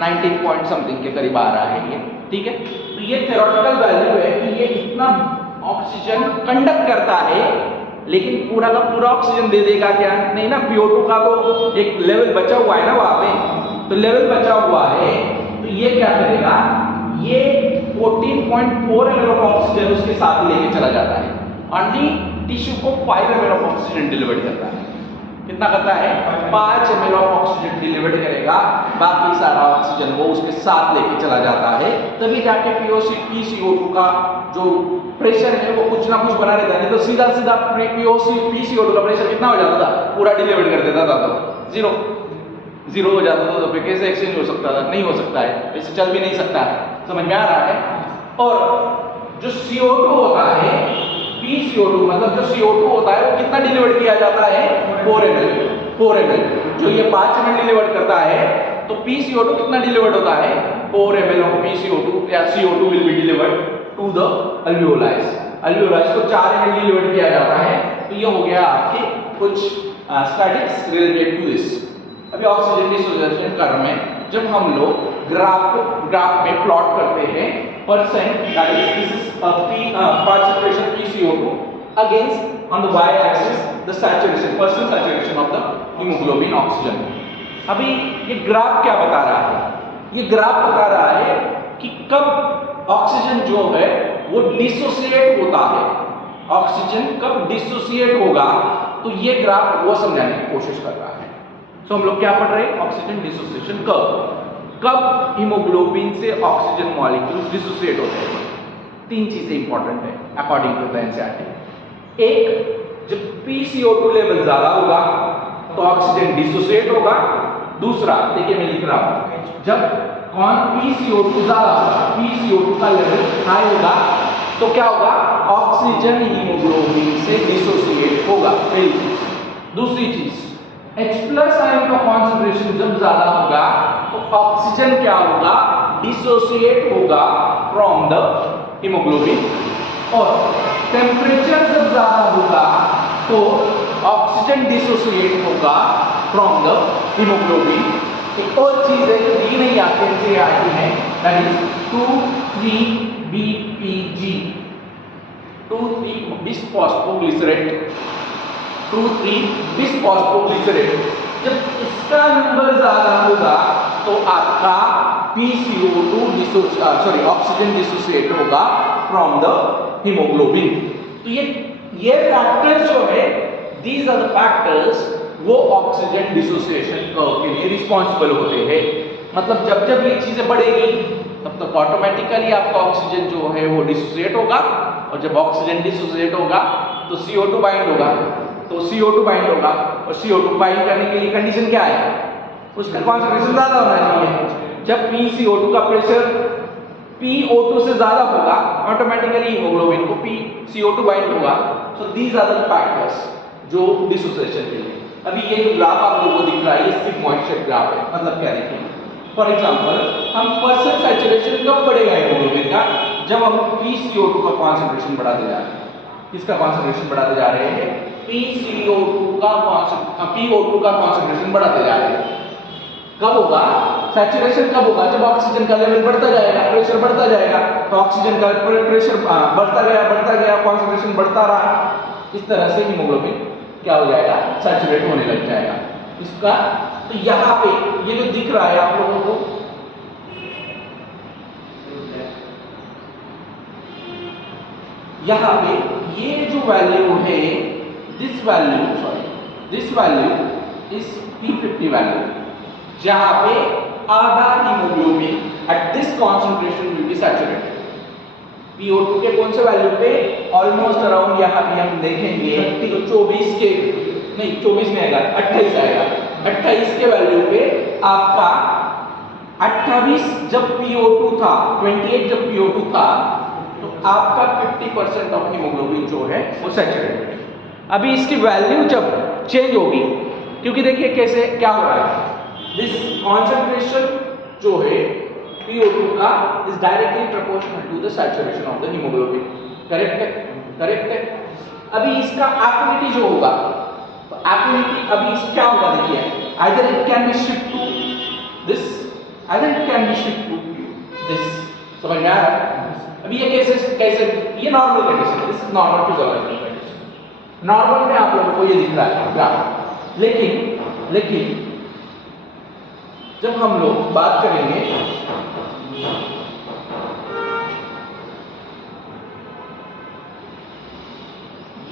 19 पॉइंट समथिंग के करीब आ रहा है ये। ठीक है, तो ये थ्योरेटिकल वैल्यू है कि ये इतना ऑक्सीजन कंडक्ट करता है, लेकिन पूरा का पूरा ऑक्सीजन दे देगा क्या? नहीं ना, PO2 का तो एक लेवल बचा हुआ है ना वहां पे, तो लेवल बचा हुआ है, तो ये क्या करेगा? ये 14.4 ml ऑफ ऑक्सीजन उसके साथ लेके चला जाता है। ओनली टिश्यू को 5 ml ऑफ ऑक्सीजन डिलीवर करता है। कितना करता है? 5 ml ऑफ ऑक्सीजन डिलीवर करेगा, बाकी सारा ऑक्सीजन वो उसके साथ लेके चला जाता है। तभी जाके PCO2 का जो प्रेशर है वो कुछ ना कुछ बना रहता है, नहीं तो सीधा PCO2 का प्रेशर कितना हो जाता था? पूरा डिलीवर कर देता था, तो जीरो हो जाता था। तो फिर कैसे एक्सचेंज हो सकता था? नहीं हो सकता है, वैसे चल भी नहीं सकता है। समझ में आ रहा है? और जो CO2 होता है, PCO2 मतलब जो CO2 होता है वो कितना डिलीवर किया जाता है? 4 ml। जो ये 5 ml डिलीवर करता है, तो PCO2 कितना डिलीवर्ड होता है? 4 ml ऑफ PCO2 या CO2 will be delivered to the alveoli. Alveoli को 4 ml डिलीवर्ड किया जाता है। तो ये हो गया आपके कुछ स्टैटिक्स रिलेटेड टू दिस। अभी ऑक्सीजन डिसोसिएशन कर्व में जब हम लोग ग्राफ में प्लॉट करते हैं percent, that is this is concentration PCO2 against on the y axis the saturation, percent saturation of the hemoglobin oxygen। अभी ये ग्राफ क्या बता रहा है? ये ग्राफ बता रहा है कि कब ऑक्सीजन जो है वो डिसोसिएट होता है। ऑक्सीजन कब डिसोसिएट होगा, तो ये ग्राफ वो समझाने की कोशिश कर रहा है। तो हम लोग क्या पढ़ रहे हैं? ऑक्सीजन डिसोसिएशन कब हीमोग्लोबिन से ऑक्सीजन मॉलिक्यूल्स डिसोसिएट होते हैं। 3 चीजें इंपॉर्टेंट है अकॉर्डिंग टू द एनसीईआरटी। एक, जब PCO2 लेवल ज्यादा होगा तो ऑक्सीजन डिसोसिएट होगा। दूसरा, देखिए मैं लिख रहा हूं, जब PCO2 ज्यादा होगा, PCO2 का लेवल हाई होगा, तो क्या होगा? ऑक्सीजन हीमोग्लोबिन से डिसोसिएट होगा। पहली चीज। दूसरी चीज, H+ आयन का कॉन्सेंट्रेशन जब ज्यादा होगा तो ऑक्सीजन क्या होगा? डिसोसिएट होगा फ्रॉम द हीमोग्लोबिन। और टेम्परेचर जब ज्यादा होगा तो ऑक्सीजन डिसोसिएट होगा फ्रॉम द हीमोग्लोबिन। एक और चीज है जो दी नहीं आती है आती है, दैट इज 2,3-BPG, 2,3-बिस्फॉस्फोग्लिसरेट, 2,3-बिस्फॉस्फोग्लिसरेट। जब इसका नंबर ज्यादा होगा तो आपका PCO2 ऑक्सीजन डिसोसिएट होगा फ्रॉम द हीमोग्लोबिन। तो ये फैक्टर्स जो है, दीज आर द फैक्टर्स वो ऑक्सीजन डिसोसिएशन कर्व के लिए रिस्पॉन्सिबल होते हैं। मतलब जब जब ये चीजें बढ़ेगी तब तक ऑटोमेटिकली आपका ऑक्सीजन जो है वो डिसोसिएट होगा, और जब ऑक्सीजन डिसोसिएट होगा तो CO2 बाइंड होगा, तो CO2 बाइंड होगा, और CO2 बाइंड करने के लिए कंडीशन क्या है, उसका कॉन्सेंट्रेशन ज्यादा होना चाहिए। जब PCO2 का प्रेशर PO2 से ज्यादा होगा, ऑटोमेटिकली हीमोग्लोबिन को CO2 बाइंड होगा। So these are the factors जो डिसोसिएशन के लिए। अभी ये जो ग्राफ आप लोगों को दिख रहा है ये सिग्मॉइड शेप ग्राफ है। मतलब क्या देखिए, फॉर एग्जांपल हम परसेंट सैचुरेशन कब बढ़ेगा हीमोग्लोबिन का, जब हम PCO2 का कॉन्सेंट्रेशन बढ़ाते जा रहे हैं। किसका कॉन्सेंट्रेशन बढ़ाते जा रहे हैं, PCO2 का PO2 का कॉन्सेंट्रेशन बढ़ाते जा रहे हैं। कब होगा सैचुरेशन, कब होगा, जब ऑक्सीजन का लेवल बढ़ता जाएगा, प्रेशर बढ़ता जाएगा, तो ऑक्सीजन का प्रेशर बढ़ता गया, कॉन्सेंट्रेशन बढ़ता रहा, इस तरह से हीमोग्लोबिन क्या हो जाएगा, सैचुरेट होने लग जाएगा इसका। तो यहाँ पे ये जो दिख रहा है आप लोगों को, यहाँ पे ये जो वैल्यू है, this value is P50 value, जहां पे आधा haemoglobin at this concentration will be saturated. PO2 के कौन से वैल्यू पे, ऑलमोस्ट अराउंड यहाँ पे हम देखेंगे तो 24 के नहीं 24 में आएगा, 28 आएगा। 28 के वैल्यू पे आपका 28 जब PO2 था, 28 जब PO2 था, तो आपका 50% ऑफ हीमोग्लोबिन जो है वो सैचुरेटेड है। अभी इसकी वैल्यू जब चेंज होगी, क्योंकि देखिए कैसे क्या हो रहा है, दिस कॉन्सेंट्रेशन जो है PO2 का is directly proportional to the saturation of the haemoglobin. Correct है। अभी इसका एफिनिटी जो होगा, तो एफिनिटी अभी इस क्या होगा देखिए, either it can be shift to this, either it can be shift to this. समझ में आ रहा है? अभी ये कैसे ये नॉर्मल कंडीशन है, this is normal physiological condition. Normal में आप लोगों को ये दिख रहा है ग्राफ, लेकिन जब हम लोग बात करेंगे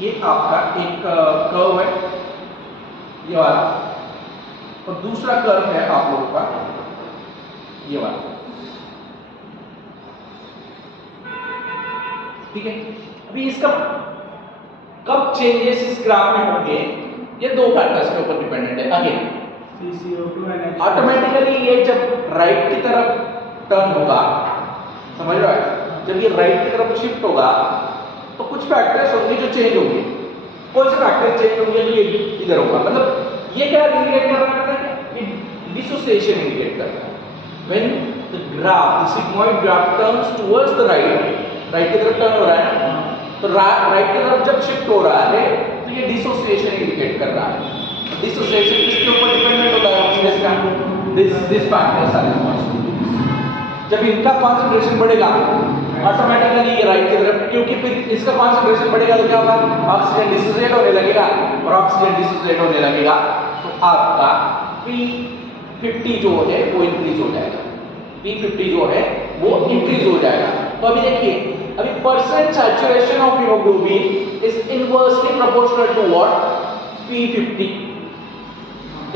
ये आपका एक कर्व है ये वाला, और दूसरा कर्व है आप लोगों का ये वाला, ठीक है। अभी इसका कब चेंजेस इस ग्राफ में होंगे, ये दो फैक्टर्स के ऊपर डिपेंडेंट है। अगेन ऑटोमेटिकली ये जब राइट की तरफ टर्न होगा, समझ रहे हो, जब ये राइट की तरफ शिफ्ट होगा तो कुछ फैक्टर्स होंगे जो चेंज होंगे। कौन से फैक्टर्स चेंज होंगे, जो ये इधर होगा, मतलब ये क्या इंडिकेट कर रहा है, ये डिसोसिएशन इंडिकेट कर रहा है। When the graph, the sigmoid graph turns towards the right की तरफ टर्न हो रहा है ना, तो राइट की तरफ जब शिफ्ट हो रहा है तो ये डिसोसिएशन इंडिकेट कर रहा है। डिसोसिएशन किसके ऊपर डिपेंडेंट होता है, ऑक्सीजन का, दिस फैक्टर्स आर रिस्पांसिबल। जब इनका कॉन्सेंट्रेशन बढ़ेगा ऑटोमेटिकली ये राइट की तरफ, क्योंकि फिर इसका कॉन्सेंट्रेशन बढ़ेगा तो क्या होगा, ऑक्सीजन डिसोसिएट होने लगेगा, और ऑक्सीजन डिसोसिएट होने लगेगा तो आपका P50 जो है वो इंक्रीज हो जाएगा, P50 जो है वो इंक्रीज हो जाएगा। तो अभी देखिए, अभी percent saturation of haemoglobin is inversely proportional to what, P50,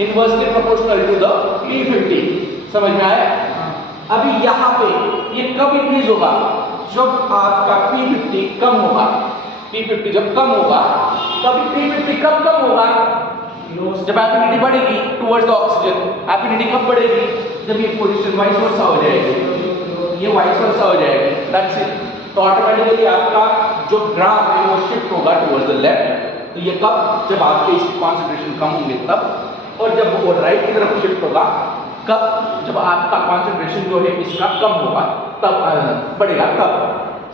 inversely proportional to the P50। समझ में आया? अभी यहाँ पे ये कब इंक्रीज होगा, जब आपका P50 कम होगा। P50 जब कम होगा, तभी P50 कब कम होगा, जब एफिनिटी बढ़ेगी टुवर्ड्स द ऑक्सीजन। एफिनिटी कब बढ़ेगी, जब ये पोजीशन वाइस वर्सा हो जाएगी, ये वाइस वर्सा हो जाएगी, दैट्स इट। तो ऑटोमेटिकली आपका जो ग्राफ है वो शिफ्ट होगा टुवर्ड्स द लेफ्ट। तो ये कब, जब आपके इसकी कॉन्सेंट्रेशन कम होंगे तब, और जब वो राइट की तरफ शिफ्ट होगा कब, जब आपका कॉन्सेंट्रेशन जो है इसका कम होगा तब बढ़ेगा तब।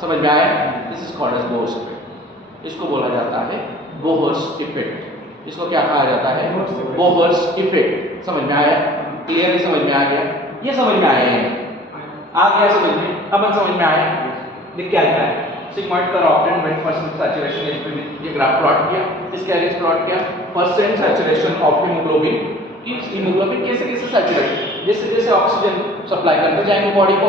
समझ में आया? This is called as Bohr's effect, इसको बोला जाता है बोहर्स इफेक्ट। इसको क्या कहा जाता है? Bohr's effect. समझ में आया? क्लियरली समझ में आ गया? ये समझ में आया है? आ गया समझ में? अपन समझ में आया? देख क्या लिखा है? Sigmoid curve obtain when percent saturation is between, ये ग्राफ प्लॉट किया, इसके आगे प्लॉट किया परसेंट सैचुरेशन ऑफ हीमोग्लोबिन। इस हीमोग्लोबिन कैसे कैसे सैचुरेट, जैसे जैसे ऑक्सीजन सप्लाई करते जाएंगे बॉडी को,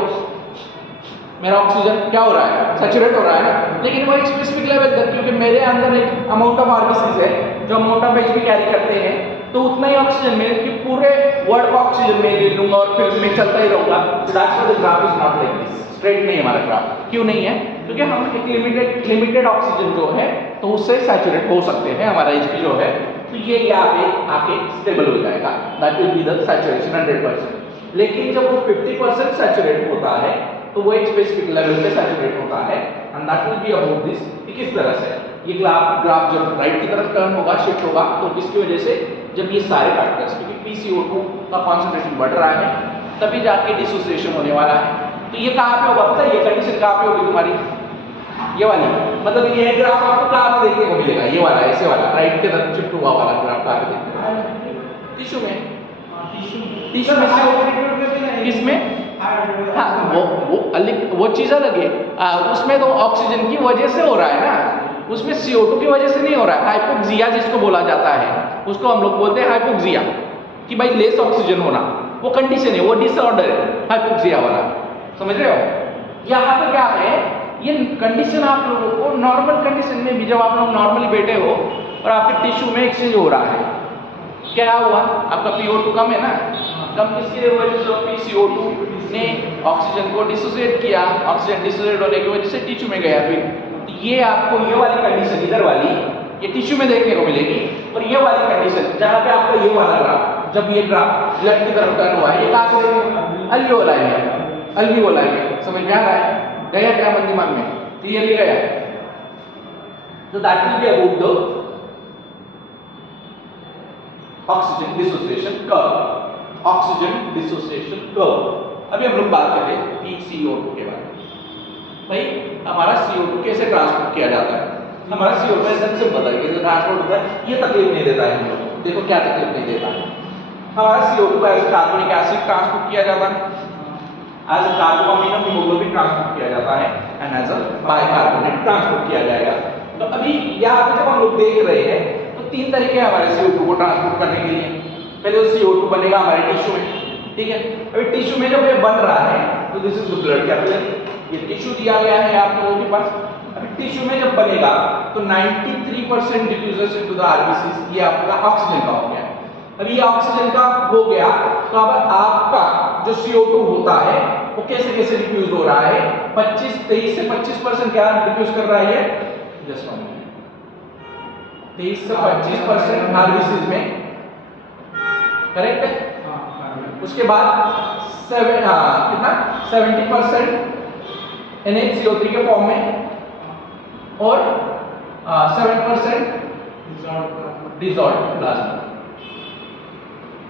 मेरा ऑक्सीजन क्या हो रहा है? सैचुरेट हो रहा है ना, लेकिन वो एक स्पेसिफिक लेवल तक, क्योंकि मेरे अंदर एक अमाउंट ऑफ आरबीसीज है जो अमाउंट ऑफ एचपी कैरी करते हैं, तो उतना ही ऑक्सीजन में कि पूरे वर्ल्ड का ऑक्सीजन में ले लूंगा और फिर मैं चलता ही रहूंगा। That's why the graph is not like this, straight नहीं है हमारा ग्राफ। क्यों नहीं है? क्योंकि हम एक लिमिटेड ऑक्सीजन जो है तो उससे सैचुरेट हो सकते हैं, हमारा एचपी जो है, तो ये यहाँ पे आके स्टेबल हो जाएगा, that will be the saturation 100%। लेकिन जब वो 50% सैचुरेट होता है तो वो एक स्पेसिफिक लेवल पे सैचुरेट होता है, and that will be about this. किस तरह से ये ग्राफ जब राइट की तरफ टर्न होगा, शिफ्ट होगा, तो किसकी वजह से? जब ये सारे फैक्टर्स, क्योंकि PCO2 का कॉन्सेंट्रेशन बढ़ रहा है, तभी जाके डिसोसिएशन होने वाला है। तो ये कहाँ पे होगा पता है? ये कंडीशन कहाँ पे होगी तुम्हारी? ये वाली, मतलब ये ग्राफ आपको कहाँ पे देखने को मिलेगा? ये वाला, ऐसे वाला, राइट की तरफ शिफ्ट हुआ वाला ग्राफ कहाँ पे देखने? टिश्यू में। टिश्यू में से किसमें? हाँ, वो चीज़ अलग है। उसमें तो ऑक्सीजन की वजह से हो रहा है ना, उसमें CO2 की वजह से नहीं हो रहा है। हाइपोक्सिया जिसको बोला जाता है, उसको हम लोग बोलते हैं हाइपोक्सिया, कि भाई लेस ऑक्सीजन होना, वो कंडीशन है, वो डिसऑर्डर है हाइपोक्सिया वाला। समझ रहे हो? यहाँ पे क्या है, ये कंडीशन आप लोगों को नॉर्मल कंडीशन में भी, जब आप लोग नॉर्मली बैठे हो और आपके टिश्यू में एक्सचेंज हो रहा है, क्या हुआ? आपका PO2 कम है ना, कम किसकी वजह से? PCO2 ने ऑक्सीजन को डिसोसिएट किया, ऑक्सीजन डिसोसिएट होने की वजह से टिश्यू में गया। फिर तो ये आपको ये वाली कंडीशन इधर वाली ये टिश्यू में देखने को मिलेगी, और ये वाली कंडीशन जहाँ पे आपका ये वाला ग्राफ, जब ये ग्राफ ब्लड की तरफ टर्न हुआ है, ये कहाँ से? अल्वियोलाई में, अल्वियोलाई में। समझ में आ रहा है? गया क्या मन दिमाग में? क्लियरली गया? तो that will be about the oxygen dissociation curve. Oxygen dissociation curve. अभी हम लोग बात करें PCO2 के बारे में। भाई हमारा CO2 कैसे ट्रांसपोर्ट किया जाता है? हमारा CO2 एकदम से बदल के ट्रांसपोर्ट होता है, ये तकलीफ नहीं देता है हम लोग। देखो क्या तकलीफ नहीं देता है। हमारा CO2 को एज कार्बोनिक एसिड ट्रांसपोर्ट किया जाता है, एज कार्बोअमीनो हीमोग्लोबिन ट्रांसपोर्ट किया जाता है, and as a bicarbonate transport किया जाएगा। तो अभी यहाँ पे जब हम लोग देख रहे हैं तो तीन तरीके हैं हमारे CO2 को ट्रांसपोर्ट करने के लिए। पहले तो CO2 बनेगा हमारे टिश्यू में, ठीक है? अभी टिश्यू में जब ये बन रहा है तो this is the blood capillary, ये टिश्यू दिया गया है आप लोगों के पास। अभी टिश्यू में जब बनेगा तो 93% डिफ्यूजन इनटू द आरबीसीज, ये आपका ऑक्सीजन का हो गया। अभी ये ऑक्सीजन का हो गया तो अब आपका जो CO2 होता है वो कैसे कैसे डिफ्यूज हो रहा है? 23 से 25% क्या डिफ्यूज कर रहा है? जस्ट 1 मिनट, 23 से 25% आरबीसीज में, करेक्ट है? उसके बाद कितना 70% NaCO3 के फॉर्म में, और 7% डिसॉल्व्ड प्लाज्मा।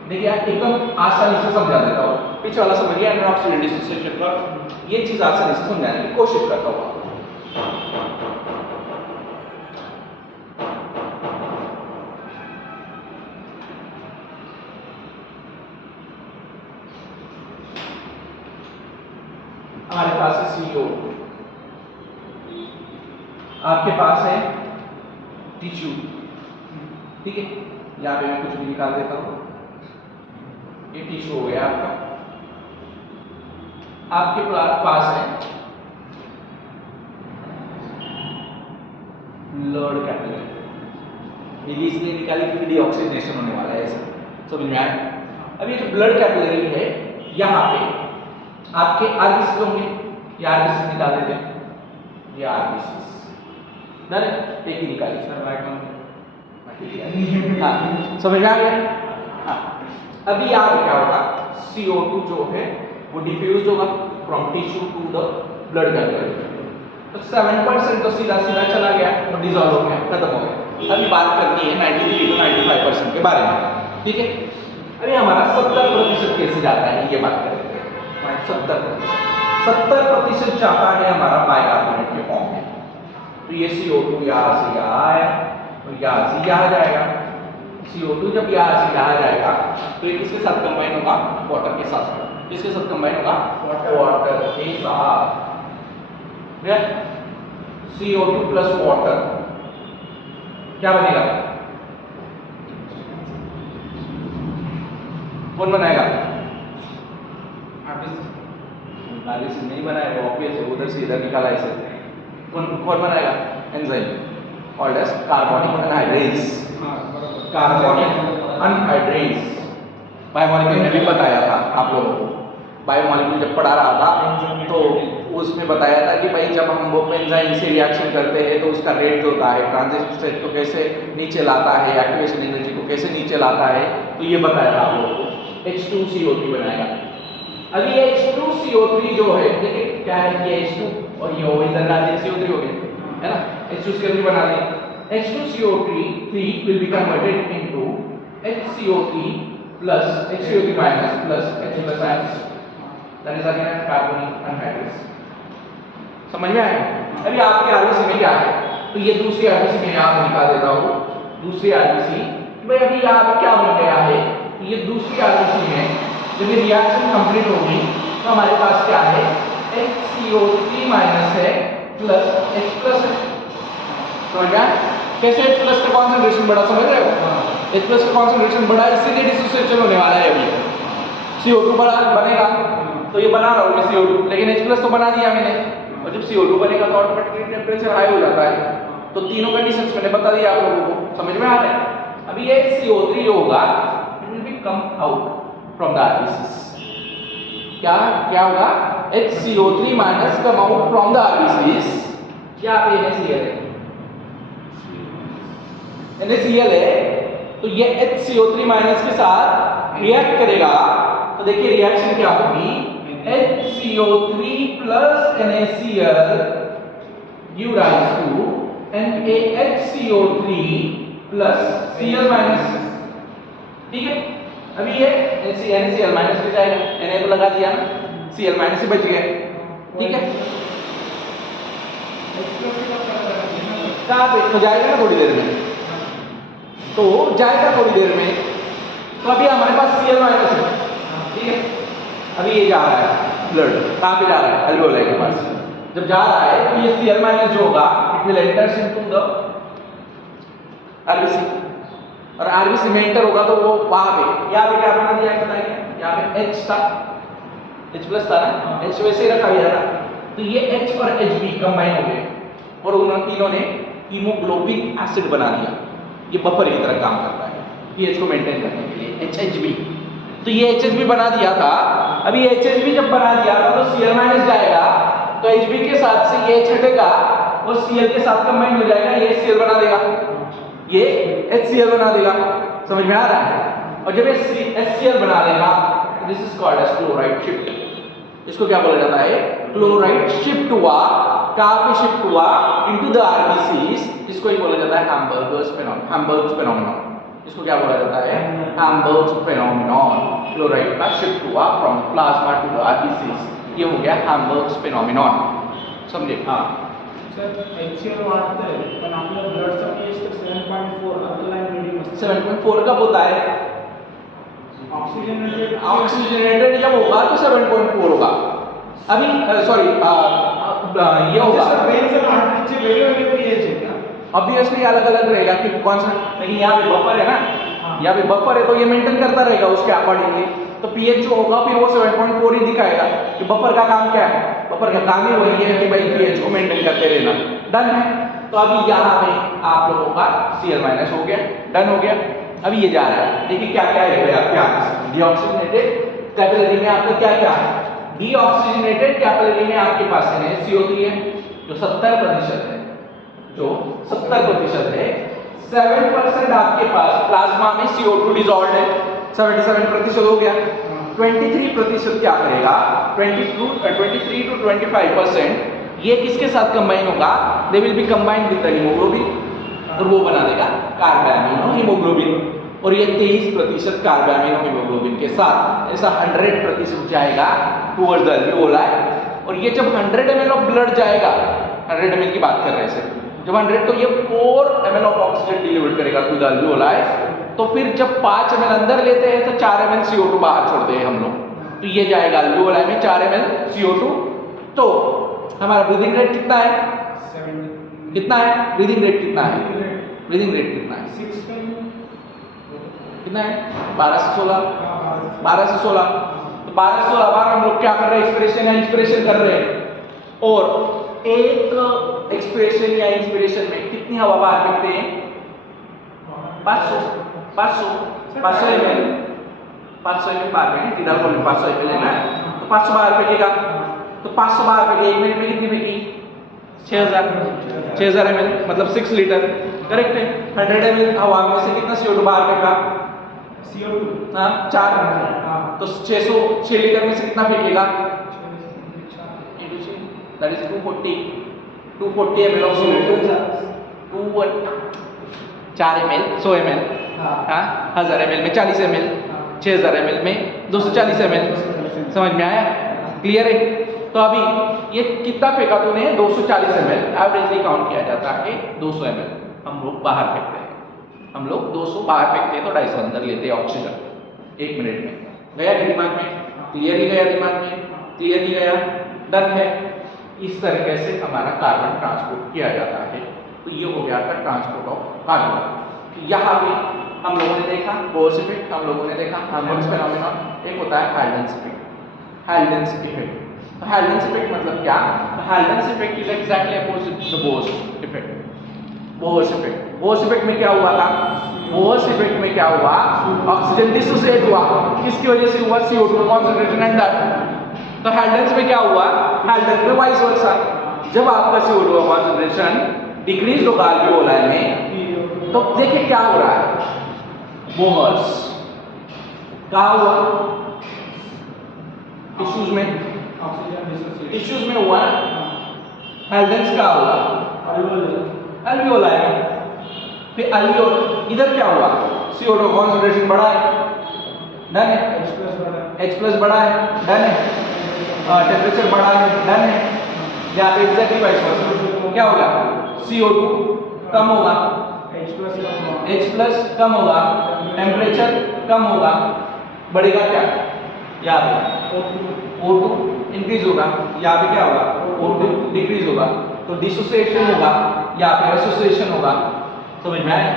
देखिए एकदम आसानी से समझा देता हूँ, पीछे वाला समझिए, ऑक्सीजन डिसोसिएशन का ये चीज आसानी से समझाने की कोशिश करता हूँ। हमारे पास है CO2, आपके पास है टिश्यू, ठीक है? यहाँ पे मैं कुछ भी निकाल देता हूँ, ये टिश्यू हो गया आपका। आपके पास है ब्लड कैपिलरी, ये इसलिए निकाली क्योंकि डीऑक्सीजनेशन होने वाला है, ऐसा समझ में आया? अब ये जो ब्लड कैपिलरी है, यहाँ पे आपके आरबीसीज होंगे, ये आरबीसीज निकाल देते हैं, ये आरबीसीज ना एक ही निकाली सर, राइट वन। हाँ समझ में आ गया? हाँ अभी यहाँ पे क्या होगा? CO2 जो है वो डिफ्यूज होगा from tissue to the blood capillary, तो 7% तो सीधा सीधा चला गया और डिसॉल्व हो गया, खत्म हो गया। अभी बात करनी है 93 to 95% के बारे में, ठीक है? अभी हमारा 70% कैसे जाता है ये बात करेंगे। 70% जाता है हमारा बाइकार्बोनेट के फॉर्म में, तो ये CO2 यहाँ से यहाँ आया और यहाँ से यहाँ जाएगा, CO2 जब यहाँ से यहाँ जाएगा तो ये किसके साथ कंबाइन होगा? वाटर के साथ। किसके साथ कंबाइन होगा? वाटर के साथ। CO2 प्लस वाटर क्या बनेगा? कौन बनाएगा? आरबीसी नहीं बनाएगा, ऑब्वियस है, उधर से इधर निकाला इसे। कौन बनाएगा? एंजाइम और carbonic anhydrase. Carbonic anhydrase biomolecule में भी बताया था आप लोगों को। बायोमोलिक्यूल जब पढ़ा रहा था तो उसमें बताया था कि भाई जब हम वो एंजाइम से रिएक्शन करते हैं तो उसका रेट जो होता है, ट्रांजिशन स्टेट को कैसे नीचे लाता है, एक्टिवेशन एनर्जी को कैसे नीचे लाता है, तो ये बताया था आप लोगों को। H2CO3 बनाएगा। अभी ये H2CO3 जो है, देखिए क्या है, ये H2 और ये इधर का CO3 हो गया, है ना? H2CO3 बना दें। H2CO3 will be converted into HCO3 plus HCO3 minus plus H plus minus, that is again carbonic anhydrous। समझ में आया? अभी आपके आरबीसी में क्या है, तो ये दूसरी आरबीसी में यहाँ निकाल देता हूँ। दूसरी आरबीसी भाई अभी यहाँ पे क्या बन गया है, ये दूसरी आरबीसी में जब ये रिएक्शन कंप्लीट होगी तो हमारे पास क्या है, HCO3 माइनस है प्लस H प्लस है। समझ गया? कैसे H प्लस का कॉन्सेंट्रेशन बढ़ा, समझ रहे हो? H प्लस का कॉन्सेंट्रेशन बढ़ा, इसीलिए डिसोसिएशन होने वाला है। अभी CO2 बनेगा तो ये बना रहा हूँ मैं CO2, लेकिन H प्लस तो बना दिया मैंने, और जब CO2 बनेगा तो ऑटोमेटिकली टेम्परेचर हाई हो जाता है। तो तीनों कंडीशंस मैंने बता दिया आप लोगों को, समझ में आ रहा है? अभी ये CO3 जो होगा it will be come out from the RBCs. क्या होगा? HCO3 minus come out from the RBCs. क्या पे NaCl है, NaCl है, तो ये HCO3 माइनस के साथ रिएक्ट करेगा, तो देखिए रिएक्शन क्या होगी, HCO3 plus NaCl give rise to NaHCO3 plus Cl minus। ठीक है? अभी ये NaCl माइनस हो जाएगा, Na तो लगा दिया ना, Cl माइनस से बच गए। ठीक है? कहाँ पे तो जाएगा ना थोड़ी देर में, तो जाएगा थोड़ी देर में, तो अभी हमारे पास Cl माइनस है। ठीक है? अभी ये जा रहा है ब्लड, कहाँ पे जा रहा है? अल्वेओलाई के पास। जब जा रहा है तो ये Cl माइनस जो होगा it will enter into the RBC, और आरबीसी में एंटर होगा तो वो वहां पे, यहाँ पे क्या बना दिया है बताइए, यहाँ पे H था, H प्लस था ना, H वैसे ही रखा गया था, तो ये H और Hb कंबाइन हो गए और उन तीनों ने हीमोग्लोबिन एसिड बना दिया। ये बफर की तरह काम करता है पीएच को मेंटेन करने के लिए, HHB। तो ये HHB बना दिया था। अभी HHB जब बना दिया तो Cl माइनस जाएगा, तो Hb के साथ से ये H हटेगा और Cl के साथ कंबाइन हो जाएगा, ये Cl बना देगा, ये HCl बना देगा। समझ में आ रहा है? और जब ये HCl बना देगा, this is called as chloride shift. इसको क्या बोला जाता है? क्लोराइड शिफ्ट हुआ, कहाँ पे शिफ्ट हुआ? Into the RBCs. इसको ही बोला जाता है हैम्बर्ग्स फेनोमेनन। इसको क्या बोला जाता है? Hamburger's phenomenon. क्लोराइड का शिफ्ट हुआ from plasma to the RBCs, ये हो गया हैम्बर्ग्स फेनोमेनन। समझे? हाँ सर, HCl वाढते हैं पण आपल्या ब्लडचा pH तर 7.4 अल्कलाइन मीडियम असतो। 7.4 कब होता है? ऑक्सीजनेटेड जब होगा तो 7.4 होगा। अभी सॉरी ये होगा सर, वेन्स और आर्टरीजचे वेगवेगळे pH आहेत का? ऑब्वियसली अलग अलग रहेगा कि कौन सा, लेकिन यहाँ पे बफर है ना, यहाँ पे बफर है तो ये मेंटेन करता रहेगा उसके अकॉर्डिंगली। तो पीएच जो होगा फिर वो 7.4 ही दिखाएगा कि बफर का काम क्या है। बफर का काम ही वही है कि भाई पीएच को मेंटेन करते रहना। डन है? तो अभी यहाँ पे आप लोगों का Cl माइनस हो गया, डन हो गया। अभी ये जा रहा है, देखिए क्या क्या है भैया, क्या डीऑक्सीजनेटेड कैपिलरी में आपका क्या क्या है? डीऑक्सीजनेटेड कैपिलरी में आपके पास NaCO3 है जो 70% है, जो 70% है। 7% आपके पास प्लाज्मा में CO2 डिसॉल्व्ड है, 77% हो गया। 23% क्या करेगा? 23 to 25% ये किसके साथ कंबाइन होगा? They will be combined with the haemoglobin, और वो बना देगा कार्बामिनो हीमोग्लोबिन। और ये 23% कार्बामिनो हीमोग्लोबिन के साथ ऐसा 100% जाएगा टुवर्ड्स द अल्वेओलाई। और ये जब 100 ml ऑफ ब्लड जाएगा, 100 ml की बात कर रहे हैं जब 100, तो ये 4 ml ऑफ ऑक्सीजन डिलीवर करेगा टू द अल्वेओलाई तो फिर जब 5 ml अंदर लेते हैं तो 4 ml CO2 बाहर छोड़ते हैं हम लोग, तो ये जाएगा अल्वियोलाई में 4 ml CO2। तो हमारा ब्रीदिंग रेट कितना है? 70 कितना है ब्रीदिंग रेट? कितना है ब्रीदिंग रेट? कितना है? 6 कितना है? 12 से 16, 12 से 16। तो 12 से 16 बार हम लोग क्या कर रहे हैं? एक्सपिरेशन या इंस्पिरेशन कर रहे हैं। और एक एक्सपिरेशन या इंस्पिरेशन में कितनी हवा बाहर फेंकते हैं? 500 ml, 500 ml बाहर फेंके, टीडा को 500 ml लेना है तो 500 बाहर फेंकेगा। तो 500 बाहर फेंके, 1 मिनट में कितनी फेंकी? 6000 ml, मतलब 6 लीटर। करेक्ट है। 100 ml हवा में से कितना CO2 बाहर फेंका? CO2 हाँ 4, तो 6 लीटर में से कितना फेंकेगा? That is 240 ml of CO2, 4 ml 100 ml, हाँ 1000 ml में 40 ml, 6000 ml में 240 ml। समझ में आया? क्लियर है? तो अभी ये कितना फेंका तूने? 240 ml एवरेजली काउंट किया जाता है। 200 ml हम लोग बाहर फेंकते हैं, हम लोग 200 बाहर फेंकते हैं तो 250 अंदर लेते हैं ऑक्सीजन 1 मिनट में। गया दिमाग में? क्लियरली गया दिमाग में? क्लियरली गया? डन है। इस तरीके से हमारा कार्बन ट्रांसपोर्ट किया जाता है। तो ये हो गया आपका ट्रांसपोर्ट ऑफ कार्बन। यहाँ पे हम लोगों ने देखा बोर्स इफेक्ट, हम लोगों ने देखा हार्मोनिक्स फेनोमेनॉन, एक होता है हेल्डेंस इफेक्ट। हेल्डेंस इफेक्ट, तो हेल्डेंस इफेक्ट मतलब क्या? तो Haldane's effect is exactly opposite to the Bohr's effect. Bohr's effect, Bohr's effect में क्या हुआ था? बोर्स इफेक्ट में क्या हुआ? ऑक्सीजन डिसोसिएट हुआ। किसकी वजह से हुआ? CO2 concentration under. तो हेल्डेंस में क्या हुआ? हेल्डेंस में वाइस वर्सा। जब आपका CO2 कॉन्सेंट्रेशन डिक्रीज होगा अल्वियोलाई में, तो देखिए क्या हो रहा है? बोहर्स क्या हुआ? टिश्यूज में, टिश्यूज में हुआ। हेल्डेंस क्या हुआ? अल्वियोलाई में। फिर अल्वियोल इधर क्या हुआ? CO2 कॉन्सेंट्रेशन बढ़ा है, डन है। H+ बढ़ा है, डन है। टेम्परेचर बढ़ा है, डन है। यहाँ पे एग्जैक्टली वाइस वर्सा क्या होगा? CO2 कम होगा, H+ कम होगा, टेम्परेचर कम होगा, बढ़ेगा क्या? यहाँ पे O2 इंक्रीज होगा, यहाँ पे क्या होगा? O2 डिक्रीज होगा। तो डिसोसिएशन होगा, यहाँ पे एसोसिएशन होगा। समझ में आया?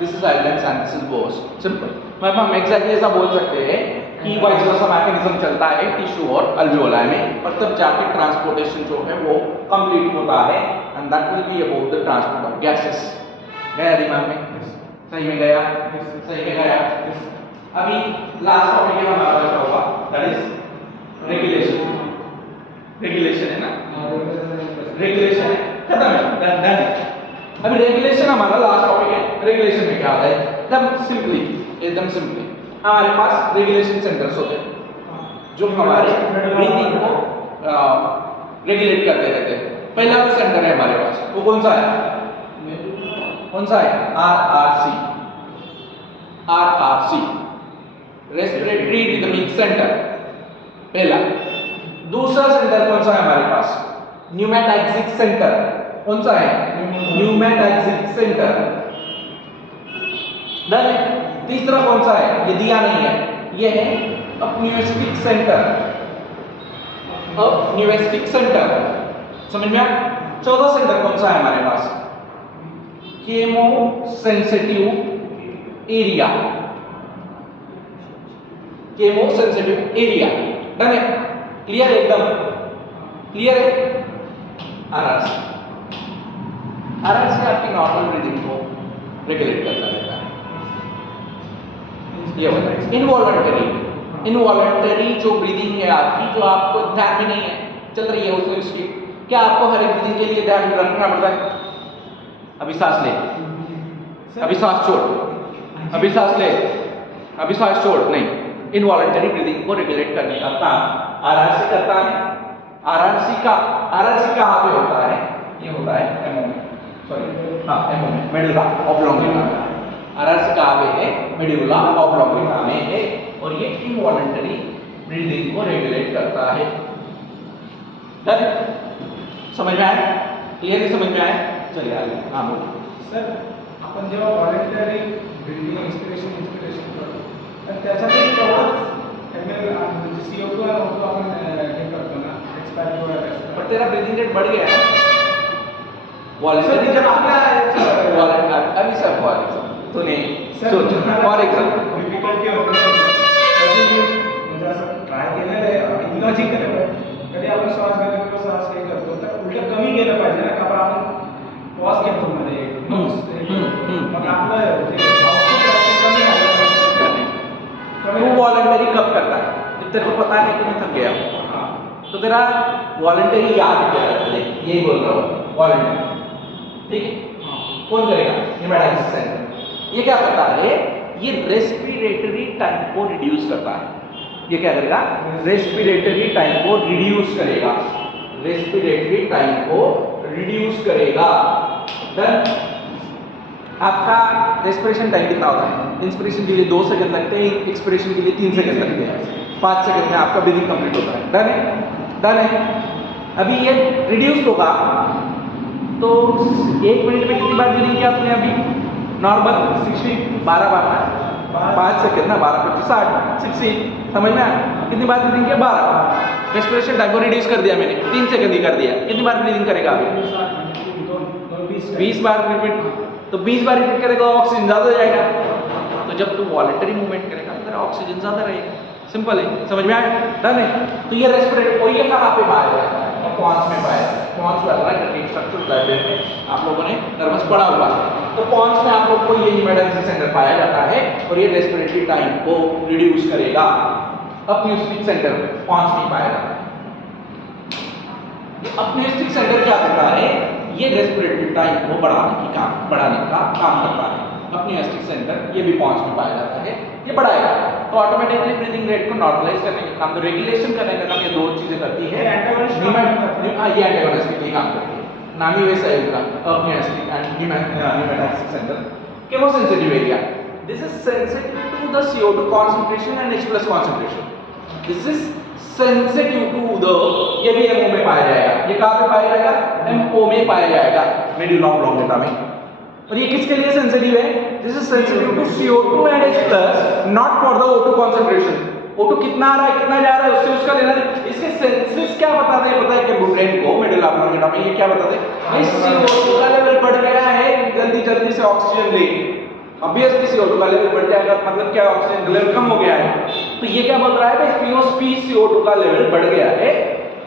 This is Haldane's and this is Bohr's. Simple. मतलब हम एग्जैक्टली ऐसा बोल सकते हैं कि वाइस वर्सा मैकेनिज्म चलता है टिश्यू और अल्वियोलाई में, और तब जाके ट्रांसपोर्टेशन जो है वो कंप्लीट होता है, and that will be about the transport of gases. गया दिमाग में? सही में गया? सही में गया? अभी लास्ट टॉपिक है हमारा बचा हुआ, दैट इज रेगुलेशन। रेगुलेशन है ना? रेगुलेशन है, खत्म है, डन है। अभी रेगुलेशन हमारा लास्ट टॉपिक है। रेगुलेशन में क्या होता है? एकदम सिंपली हमारे पास रेगुलेशन सेंटर्स होते हैं जो हमारे ब्रीथिंग को रेगुलेट करते रहते हैं। पहला जो सेंटर है हमारे पास वो कौन सा है? कौन सा है? RRC, रेस्पिरेटरी रिदमिक सेंटर, पहला। दूसरा सेंटर कौन सा है हमारे पास? न्यूमैटाक्सिक सेंटर। कौन सा है? न्यूमैटाक्सिक सेंटर, डन है। तीसरा कौन सा है? ये दिया नहीं है, ये है अपन्यूस्टिक सेंटर। अपन्यूस्टिक सेंटर, समझ में आया? चौथा सेंटर कौन सा है हमारे पास? Chemo sensitive area. Chemo sensitive area, done है। क्लियर है? एकदम क्लियर है? आरआरसी आपकी नॉर्मल ब्रीदिंग को रेगुलेट करता रहता है। ये बताइए इनवॉलंटरी जो ब्रीदिंग है आपकी, जो आपको ध्यान में नहीं है, चल रही है उसको इसकी, क्या आपको हर एक ब्रीदिंग के लिए ध्यान रखना पड़ता है? अभी सांस ले, अभी सांस छोड़, अभी सांस ले, अभी सांस छोड़, नहीं। इनवॉलंटरी ब्रीदिंग को रेगुलेट करने का काम आरआरसी करता है। आरआरसी कहाँ पे होता है? ये होता है एमओ में, सॉरी हाँ एमओ में, मेडुला ऑब्लोंगेटा में। आरआरसी कहाँ पे है? मेडुला ऑब्लोंगेटा में है, और ये इनवॉलंटरी ब्रीदिंग को रेगुलेट करता है। डन? समझ में आया? क्लियरली समझ में आया? चलिए आगे। हाँ बोलो सर, आपण जेव्हा वॉलंटरी ब्रीदिंग इन्स्पिरेशन इन्स्पिरेशन करतो आणि त्यासाठी तेवढंच म्हणजे CO2 आणि O2 आपण हे करतो ना एक्सपायर वगैरे पर तेरा ब्रीदिंग रेट बढ़ गया है वॉलंटरी जब आपला अभी सर फॉर एग्जाम्पल तूने सोच फॉर एग्जाम्पल डिफिकल्टी होते कधी मी म्हणजे असं ट्राय केलेलं आहे इलॉजिकल आहे कधी आपण श्वास घेतो किंवा श्वास हे करतो तर उलट कमी गेलं पाहिजे ना कारण आपण पॉज घेतो मध्ये मग आपलं जे आउटपुट आहे ते कमी झालं पाहिजे तू वॉलंटरी कब करता है जब तेरे को पता है कि मैं थक गया हूँ हां तो तेरा वॉलंटरी याद क्या रहता है यही बोल रहा हूँ वॉलंटरी ठीक है कौन करेगा न्यूमेटिक्स सेंटर ये क्या करता है ये रेस्पिरेटरी टाइम को रिड्यूस करता है ये क्या करेगा रेस्पिरेटरी टाइम को रिड्यूस करेगा रेस्पिरेटरी टाइम को रिड्यूस करेगा डन आपका रेस्पिरेशन टाइम कितना होता है इंस्पिरेशन के लिए 2 सेकंड लगते हैं एक्सपिरेशन के लिए 3 सेकंड लगते हैं 5 सेकंड में आपका ब्रीदिंग कंप्लीट होता है डन है अभी ये रिड्यूस होगा तो 1 मिनट में कितनी बार ब्रीदिंग किया आपने अभी नॉर्मल 60 12 बार ना 5 सेकंड ना 12 25 60 16 समझ में आया कितनी बार ब्रीदिंग किया 12 रेस्पिरेशन टाइम को रिड्यूस कर दिया मैंने 3 सेकंड ही कर दिया कितनी बार ब्रीदिंग करेगा अभी 20 बार रिपीट तो 20 बार रिपीट करेगा तो ऑक्सीजन ज़्यादा हो जाएगा तो जब तू वॉलंटरी मूवमेंट करेगा तो तेरा ऑक्सीजन ज़्यादा रहेगा सिंपल है समझ में आया डन है तो ये रेस्पिरेट और ये कहाँ पे पाया जाता है और पॉन्स में पाया जाता है पॉन्स वाला स्ट्रक्चर लाइब्रेरी में आप लोगों ने नर्वस पढ़ा हुआ है तो पॉन्स में आप लोग को ये न्यूमेटिक्स सेंटर पाया जाता है और ये रेस्पिरेटरी टाइम को रिड्यूस करेगा अपन्यूस्टिक सेंटर पॉन्स में पाया जाता है अपन्यूस्टिक सेंटर क्या करता है ये रेस्पिरेटरी टाइम को बढ़ाने का काम करता है अपन्यूस्टिक सेंटर ये भी पॉन्स में पाया जाता है ये बढ़ाएगा तो ऑटोमेटिकली ब्रीदिंग रेट को नॉर्मलाइज करने का काम तो रेगुलेशन करने का काम ये 2 चीजें करती है ये एंटागोनिस्ट के लिए काम करती है नाम ही वैसा है उसका apneustic and pneumotaxic centre chemosensitive area this is sensitive to the CO2 concentration and H+ concentration this is sensitive to the ये भी MO में पाया जाएगा ये कहाँ पे पाया जाएगा MO में पाया जाएगा मेडुला ऑब्लोंगेटा में और ये किसके लिए सेंसिटिव है this is sensitive to CO2 and H+ not for the O2 concentration O2 कितना आ रहा है कितना जा रहा है उससे उसका लेना इसके सेंसेस क्या बताते हैं पता है कि ब्रेन को मेडुला ऑब्लोंगेटा में ये क्या बताते हैं भाई CO2 का लेवल बढ़ गया है जल्दी जल्दी से ऑक्सीजन ले ऑब्वियसली CO2 का लेवल बढ़ जाएगा मतलब क्या ऑक्सीजन का लेवल कम हो गया है तो ये क्या बोल रहा है भाई CO2 का लेवल बढ़ गया है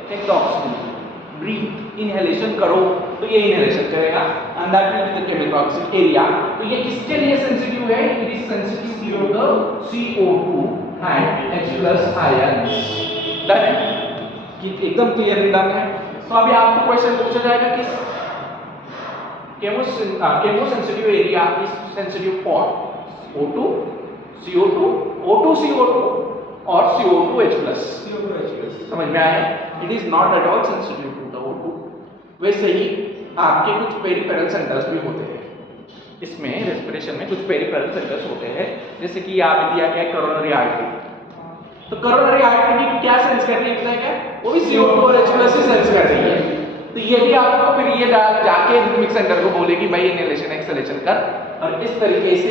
take the oxygen breath inhalation करो तो ये इनहेलेशन करेगा and that will be the chemical oxygen area तो ये किसके लिए सेंसिटिव है it is sensitive to the CO2 and H+ ions done है कि एकदम क्लियरली डन है तो अभी आपको क्वेश्चन पूछा जाएगा कि chemosensitive area is sensitive for O2, CO2, O2, CO2 और CO2, H+. समझ में आया? It is not at all sensitive to the O2. वैसे ही आपके कुछ पेरिफेरल सेंटर्स भी होते हैं इसमें रेस्पिरेशन में कुछ पेरिफेरल सेंटर्स होते हैं जैसे कि यहाँ पे दिया गया है कोरोनरी आर्टरी तो कोरोनरी आर्टरी भी क्या सेंस कर रही है क्या वो भी CO2 और H+ ही सेंस कर रही है तो ये भी आपको फिर ये जाके रिदमिक सेंटर को बोलेगी भाई इनहेलेशन एक्सहेलेशन कर और इस तरीके से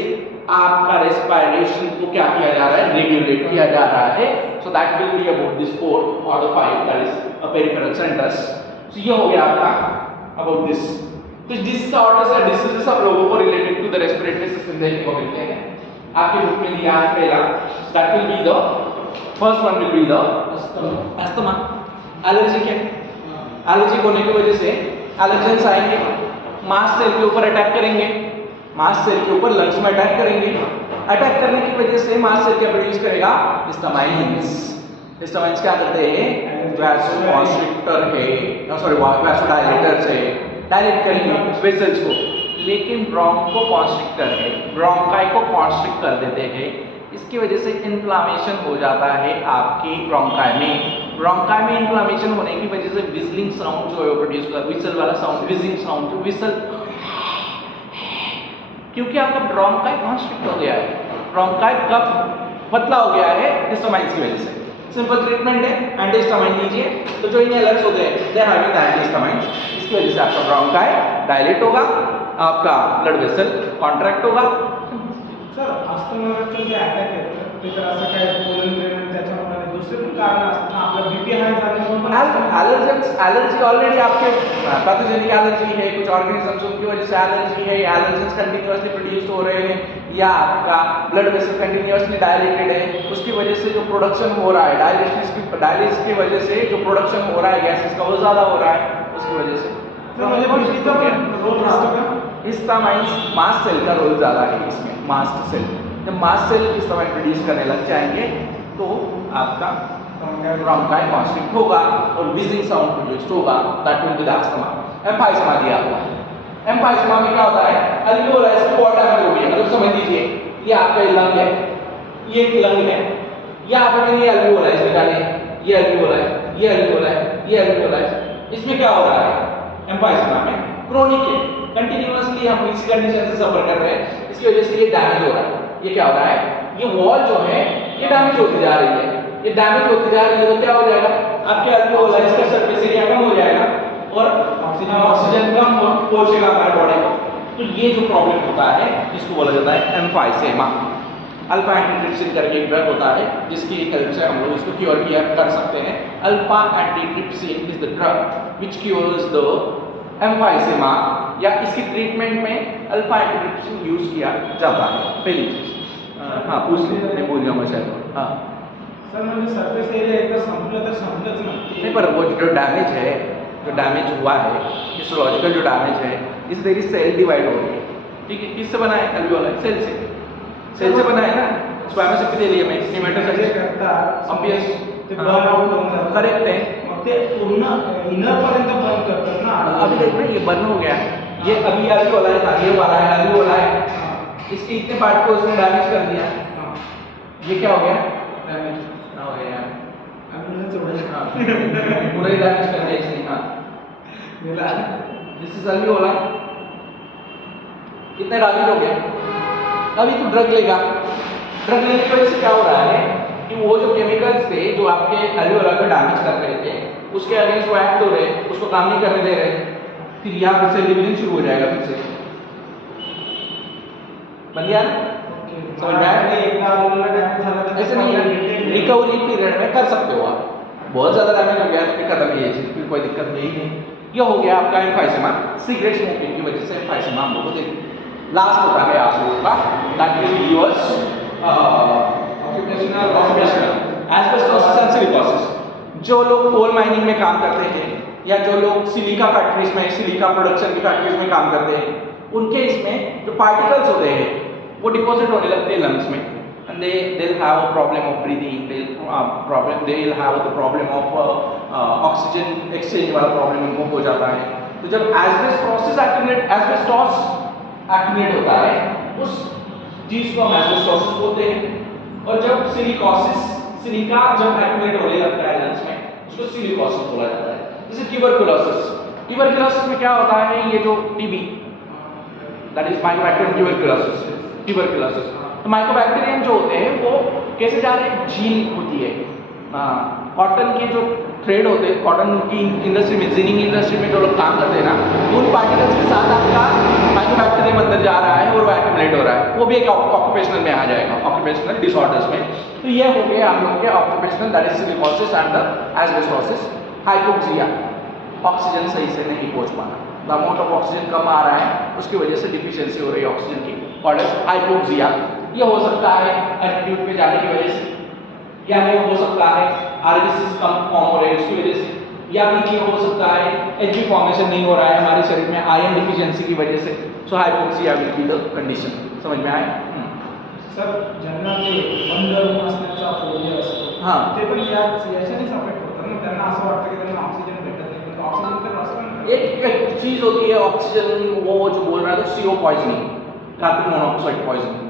आपका रेस्पिरेशन को क्या किया जा रहा है रेगुलेट किया जा रहा है so that will be about this 4 और 5 दैट इज पेरिफेरल सेंटर्स तो ये हो गया आपका अबाउट दिस तो जिस ऑर्डर से डिसीजेस सब लोगों को related to the respiratory system देखने को मिलते हैं आपके बुक में दिया है पहला that will be the first one will be the asthma allergy क्या एलर्जिक होने की वजह से एलर्जेंस आएंगे मास्ट सेल के ऊपर अटैक करेंगे मास्ट सेल के ऊपर लंग्स में अटैक करेंगे अटैक करने की वजह से मास्ट सेल क्या प्रोड्यूस करेगा हिस्टामाइंस हिस्टामाइंस क्या करते हैं वैसोकॉन्स्ट्रिक्टर है सॉरी वैसोडायलेटर्स है डायलेट करेंगे वेसल्स को लेकिन ब्रोंकोकॉन्स्ट्रिक्टर है ब्रोंकाई को कॉन्स्ट्रिक्ट कर देते हैं इसकी वजह से इन्फ्लामेशन हो जाता है आपके ब्रोंकाई में इन्फ्लामेशन होने की वजह से विजलिंग साउंड जो है प्रोड्यूस होता है विसल वाला साउंड विजिंग साउंड जो विसल क्योंकि आपका ब्रोंकाई कॉन्स्ट्रिक्ट हो गया है ब्रोंकाई कफ पतला हो गया है हिस्टामाइन की वजह से सिंपल ट्रीटमेंट है एंटीहिस्टामाइन लीजिए तो जो इनहेलर्स होते हैं दे हैविंग एंटीहिस्टामाइन इसकी वजह से आपका ब्रोंकाई डायलेट होगा आपका ब्लड वेसल कॉन्ट्रैक्ट होगा सर अस्थमाचं जे अटॅक आहेत ते तर असं काय पोलन ग्रेन त्याच्यामुळे दुसरे पण कारण असतात ना आपला बीपी हाय झाल्यामुळे पण एलर्जी ऑलरेडी आपके पैथोजेनिक एलर्जी है, कुछ ऑर्गेनिजम्स उनकी वजह से एलर्जी है, एलर्जेंस कंटिन्यूअसली प्रोड्यूस हो रहे हैं, या आपका ब्लड वेसल कंटिन्यूअसली डायलेटेड है, उसकी वजह से जो प्रोडक्शन हो रहा है डायलिसिस की वजह से जो प्रोडक्शन हो रहा है गैसेस का वो ज़्यादा हो रहा है, उसकी वजह से हिस्टामाइन मास्ट सेल का रोल ज़्यादा है इसमें। मास्ट सेल जब मास्ट सेल हिस्टामाइन प्रोड्यूस करने लग जाएंगे तो आपका ब्रोंकाई कॉन्स्ट्रिक्ट होगा और विजिंग साउंड प्रोड्यूस होगा, that will be the asthma. Emphysema दिया हुआ है, एम्फाइसमा में क्या होता है, अल्वियोलाई की वॉल डैमेज हो गई है, मतलब समझ लीजिए ये आपका लंग है, ये एक लंग है, या आपने ये अल्वियोलाई निकाले, ये अल्वियोलाई, ये अल्वियोलाई, ये अल्वियोलाई, इसमें क्या हो रहा है एम्फाइसमा में क्रोनिक है, कंटिन्यूअसली हम इसी कंडीशन से सफर कर रहे हैं, इसकी वजह से ये डैमेज हो रहा है। ये क्या हो रहा है, ये वॉल जो है ये डैमेज होती जा रही है, ये डैमेज होती जा रही है तो क्या हो जाएगा, आपके अल्वियोलाई का सरफेस एरिया कम हो जाएगा और ऑक्सीजन कम पहुंचेगा हमारे बॉडी को। तो ये जो प्रॉब्लम होता है इसको बोला जाता है एम्फाइसेमा। अल्फा एंटीट्रिप्सिन करके एक ड्रग होता है जिसकी हेल्प से हम लोग इसको क्योर किया कर सकते हैं। Alpha antitrypsin is the drug which cures the emphysema, या इसकी ट्रीटमेंट में अल्फा एंटीट्रिप्सिन यूज किया जाता है। पहली चीज हाँ पूछ लीजिए, नहीं भूल गया मैं शायद। हाँ सर म्हणजे सरफेस एरिया एकदा संपलं तर संपलंच ना, नहीं पर वो जो डैमेज है, जो डैमेज हुआ है, हिस्टोलॉजिकल जो डैमेज है, इस तेरी सेल डिवाइड हो रही है, ठीक है, किससे बना है अल्वियोलाई, सेल से बना है ना, स्क्वैमस एपिथेलियम में हेमेटोसाइट्स ऑब्वियस ते बर्न आउट होऊन जातं, करेक्ट है। मग ते पूर्ण इनर पर्यंत बर्न करतात ना। अभी देख रहे हैं ये बर्न हो गया, ये अभी अल्वियोलाई था, ये वाला है अल्वियोलाई, इसके इतने पार्ट को उसने डैमेज कर दिया, ये क्या हो गया डैमेज ना हो गया, पूरा ही डैमेज कर दिया इसने। हाँ दिस इज अल्वियोलाई, कितने डैमेज हो गए। अभी तो ड्रग लेगा, ड्रग लेने की वजह से क्या हो रहा है कि वो जो केमिकल्स थे जो आपके अल्वियोलाई को डैमेज कर रहे थे उसके अगेंस्ट वो एक्ट हो रहे, उसको काम नहीं करने दे रहे, फिर यहाँ फिर से डिवीजन शुरू हो जाएगा फिर से। बन गया ना, समझ में आया? ऐसे नहीं, रिकवरी पीरियड में कर सकते हो आप, बहुत ज्यादा डैमेज हो गया तो फिर खत्म ही है, फिर कोई दिक्कत है ही नहीं। ये हो गया आपका एम्फाइसेमा, सिगरेट स्मोकिंग की वजह से एम्फाइसेमा हम लोग को देख। लास्ट होता है आप लोगों का that will be yours occupational asbestosis and silicosis. जो लोग कोल माइनिंग में काम करते हैं या जो लोग सिलिका फैक्ट्रीज में, सिलिका प्रोडक्शन की फैक्ट्रीज में काम करते हैं, उनके इसमें जो पार्टिकल्स होते हैं वो डिपॉजिट होने लगते हैं लंग्स में, and they'll have a problem of breathing, they'll have the problem of oxygen exchange वाला प्रॉब्लम इनको हो जाता है। तो जब एस्बेस्टोस एक्टिवेट होता है उस चीज को हम एस्बेस्टोसिस बोलते हैं, और जब सिलिका जब एक्टिवेट होने लगता है लंग्स में उसको सिलिकोसिस बोला जाता है। जैसे ट्यूबरकुलोसिस में क्या होता है, ये जो TB that is Mycobacterium tuberculosis. तो माइकोबैक्टीरियम जो होते हैं वो कैसे जा रहे हैं, झील होती है, कॉटन के जो थ्रेड होते हैं, कॉटन की इंडस्ट्री में, जिनिंग इंडस्ट्री में जो लोग काम करते हैं ना, उन पार्टिकल्स के साथ आपका माइकोबैक्टीरियम अंदर जा रहा है और वो एक्टिवेट हो रहा है, वो भी एक ऑक्यूपेशनल में आ जाएगा, ऑक्यूपेशनल डिसऑर्डर्स में। तो ये हो गए हम लोग के occupational, that is silicosis and asbestosis. Hypoxia, oxygen सही से नहीं पहुंच पाना, द अमाउंट ऑफ ऑक्सीजन कम आ रहा है, उसकी वजह से डिफिशियंसी हो रही है ऑक्सीजन की, कॉल्ड एज हाइपोक्सिया। ये हो सकता है एल्टीट्यूड पे जाने की वजह से, या ये हो सकता है आरबीसीज कम फॉर्म हो रहे हैं उसकी वजह से, या फिर ये हो सकता है एचबी फॉर्मेशन नहीं हो रहा है हमारे शरीर में आयरन डिफिशियंसी की वजह से। So hypoxia will be the condition. समझ में आया? सर ज्यांना ते बंद रूम असण्याचा फोबिया असतो, हां, ते पण याच्यानेच अफेक्ट होतात ना, त्यांना असं वाटतं की त्यांना ऑक्सिजन भेटत नाही, पण ऑक्सिजन तर असतं ना। एक चीज होती है ऑक्सीजन, वो जो बोल रहा था CO poisoning, carbon monoxide poisoning.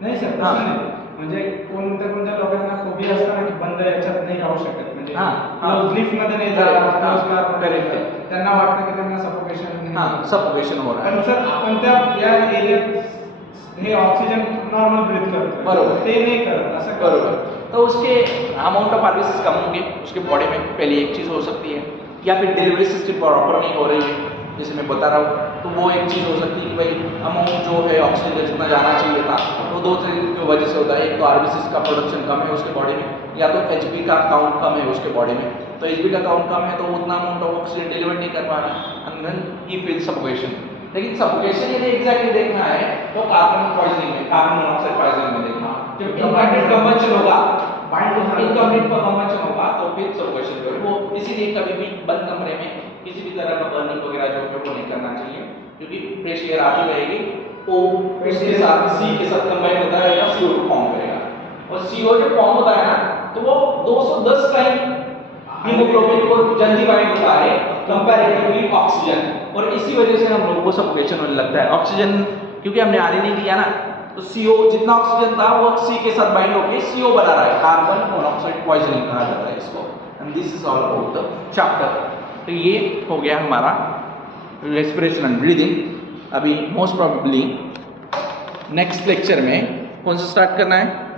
नाही सर, तसं नाही, म्हणजे कोणत्या लोकांना फोबिया असतं ना की बंद याच्यात नाही राहू शकत, म्हणजे लिफ्ट मध्ये नाही जात, त्यांना वाटतं की त्यांना सफोकेशन सफोकेशन हो रहा है। पण सर आपण त्या या एरियात हे ऑक्सीजन नॉर्मल ब्रीथ करतो, बरोबर, ते नहीं करत असं। बरोबर, तो उसके अमाउंट ऑफ आरबीसीज कम होंगे उसके बॉडी में, पहली एक चीज़ हो सकती है, या फिर डिलीवरी सिस्टम प्रॉपर नहीं हो रही है जैसे मैं बता रहा हूँ, तो वो एक चीज़ हो सकती है कि भाई अमाउंट जो है ऑक्सीजन का जितना जाना चाहिए था तो दो तरीके की वजह से होता है। एक तो आरबीसी का प्रोडक्शन कम है उसके बॉडी में, या तो एचपी का काउंट कम है उसके बॉडी में। तो एचपी का काउंट कम है तो उतना अमाउंट ऑफ ऑक्सीजन डिलीवर नहीं कर पा रहा and then he feel suffocation. लेकिन सफोकेशन यदि एग्जैक्टली देखना है तो कार्बन पॉइजनिंग में, कार्बन मोनोऑक्साइड पॉइजनिंग में देखना। जब इनकम्प्लीट कंबशन होगा, इनकम्प्लीट कंबशन होगा तो फिर सफोकेशन करें। वो इसीलिए कभी भी बंद कमरे में किसी भी तरह का बर्निंग वगैरह जो है वो नहीं करना चाहिए, क्योंकि फ्रेश एयर आती रहेगी, ओ उसके साथ सी के साथ कंबाइन होता है या CO2 फॉर्म करेगा। और CO जब फॉर्म होता है ना तो वो 210 टाइम हीमोग्लोबिन को जल्दी बाइंड होता है कंपैरेटिवली ऑक्सीजन, और इसी वजह से हम लोगों को सफोकेशन होने लगता है। ऑक्सीजन क्योंकि हमने आने नहीं दिया ना, तो CO जितना ऑक्सीजन था वो C के साथ बाइंड होकर CO बना रहा है, कार्बन मोनोऑक्साइड पॉइजनिंग कहा जाता है इसको। And this is all about the chapter. तो ये हो गया हमारा रेस्पिरेशन एंड ब्रीदिंग। अभी मोस्ट प्रोबेबली नेक्स्ट लेक्चर में कौन सा स्टार्ट करना है?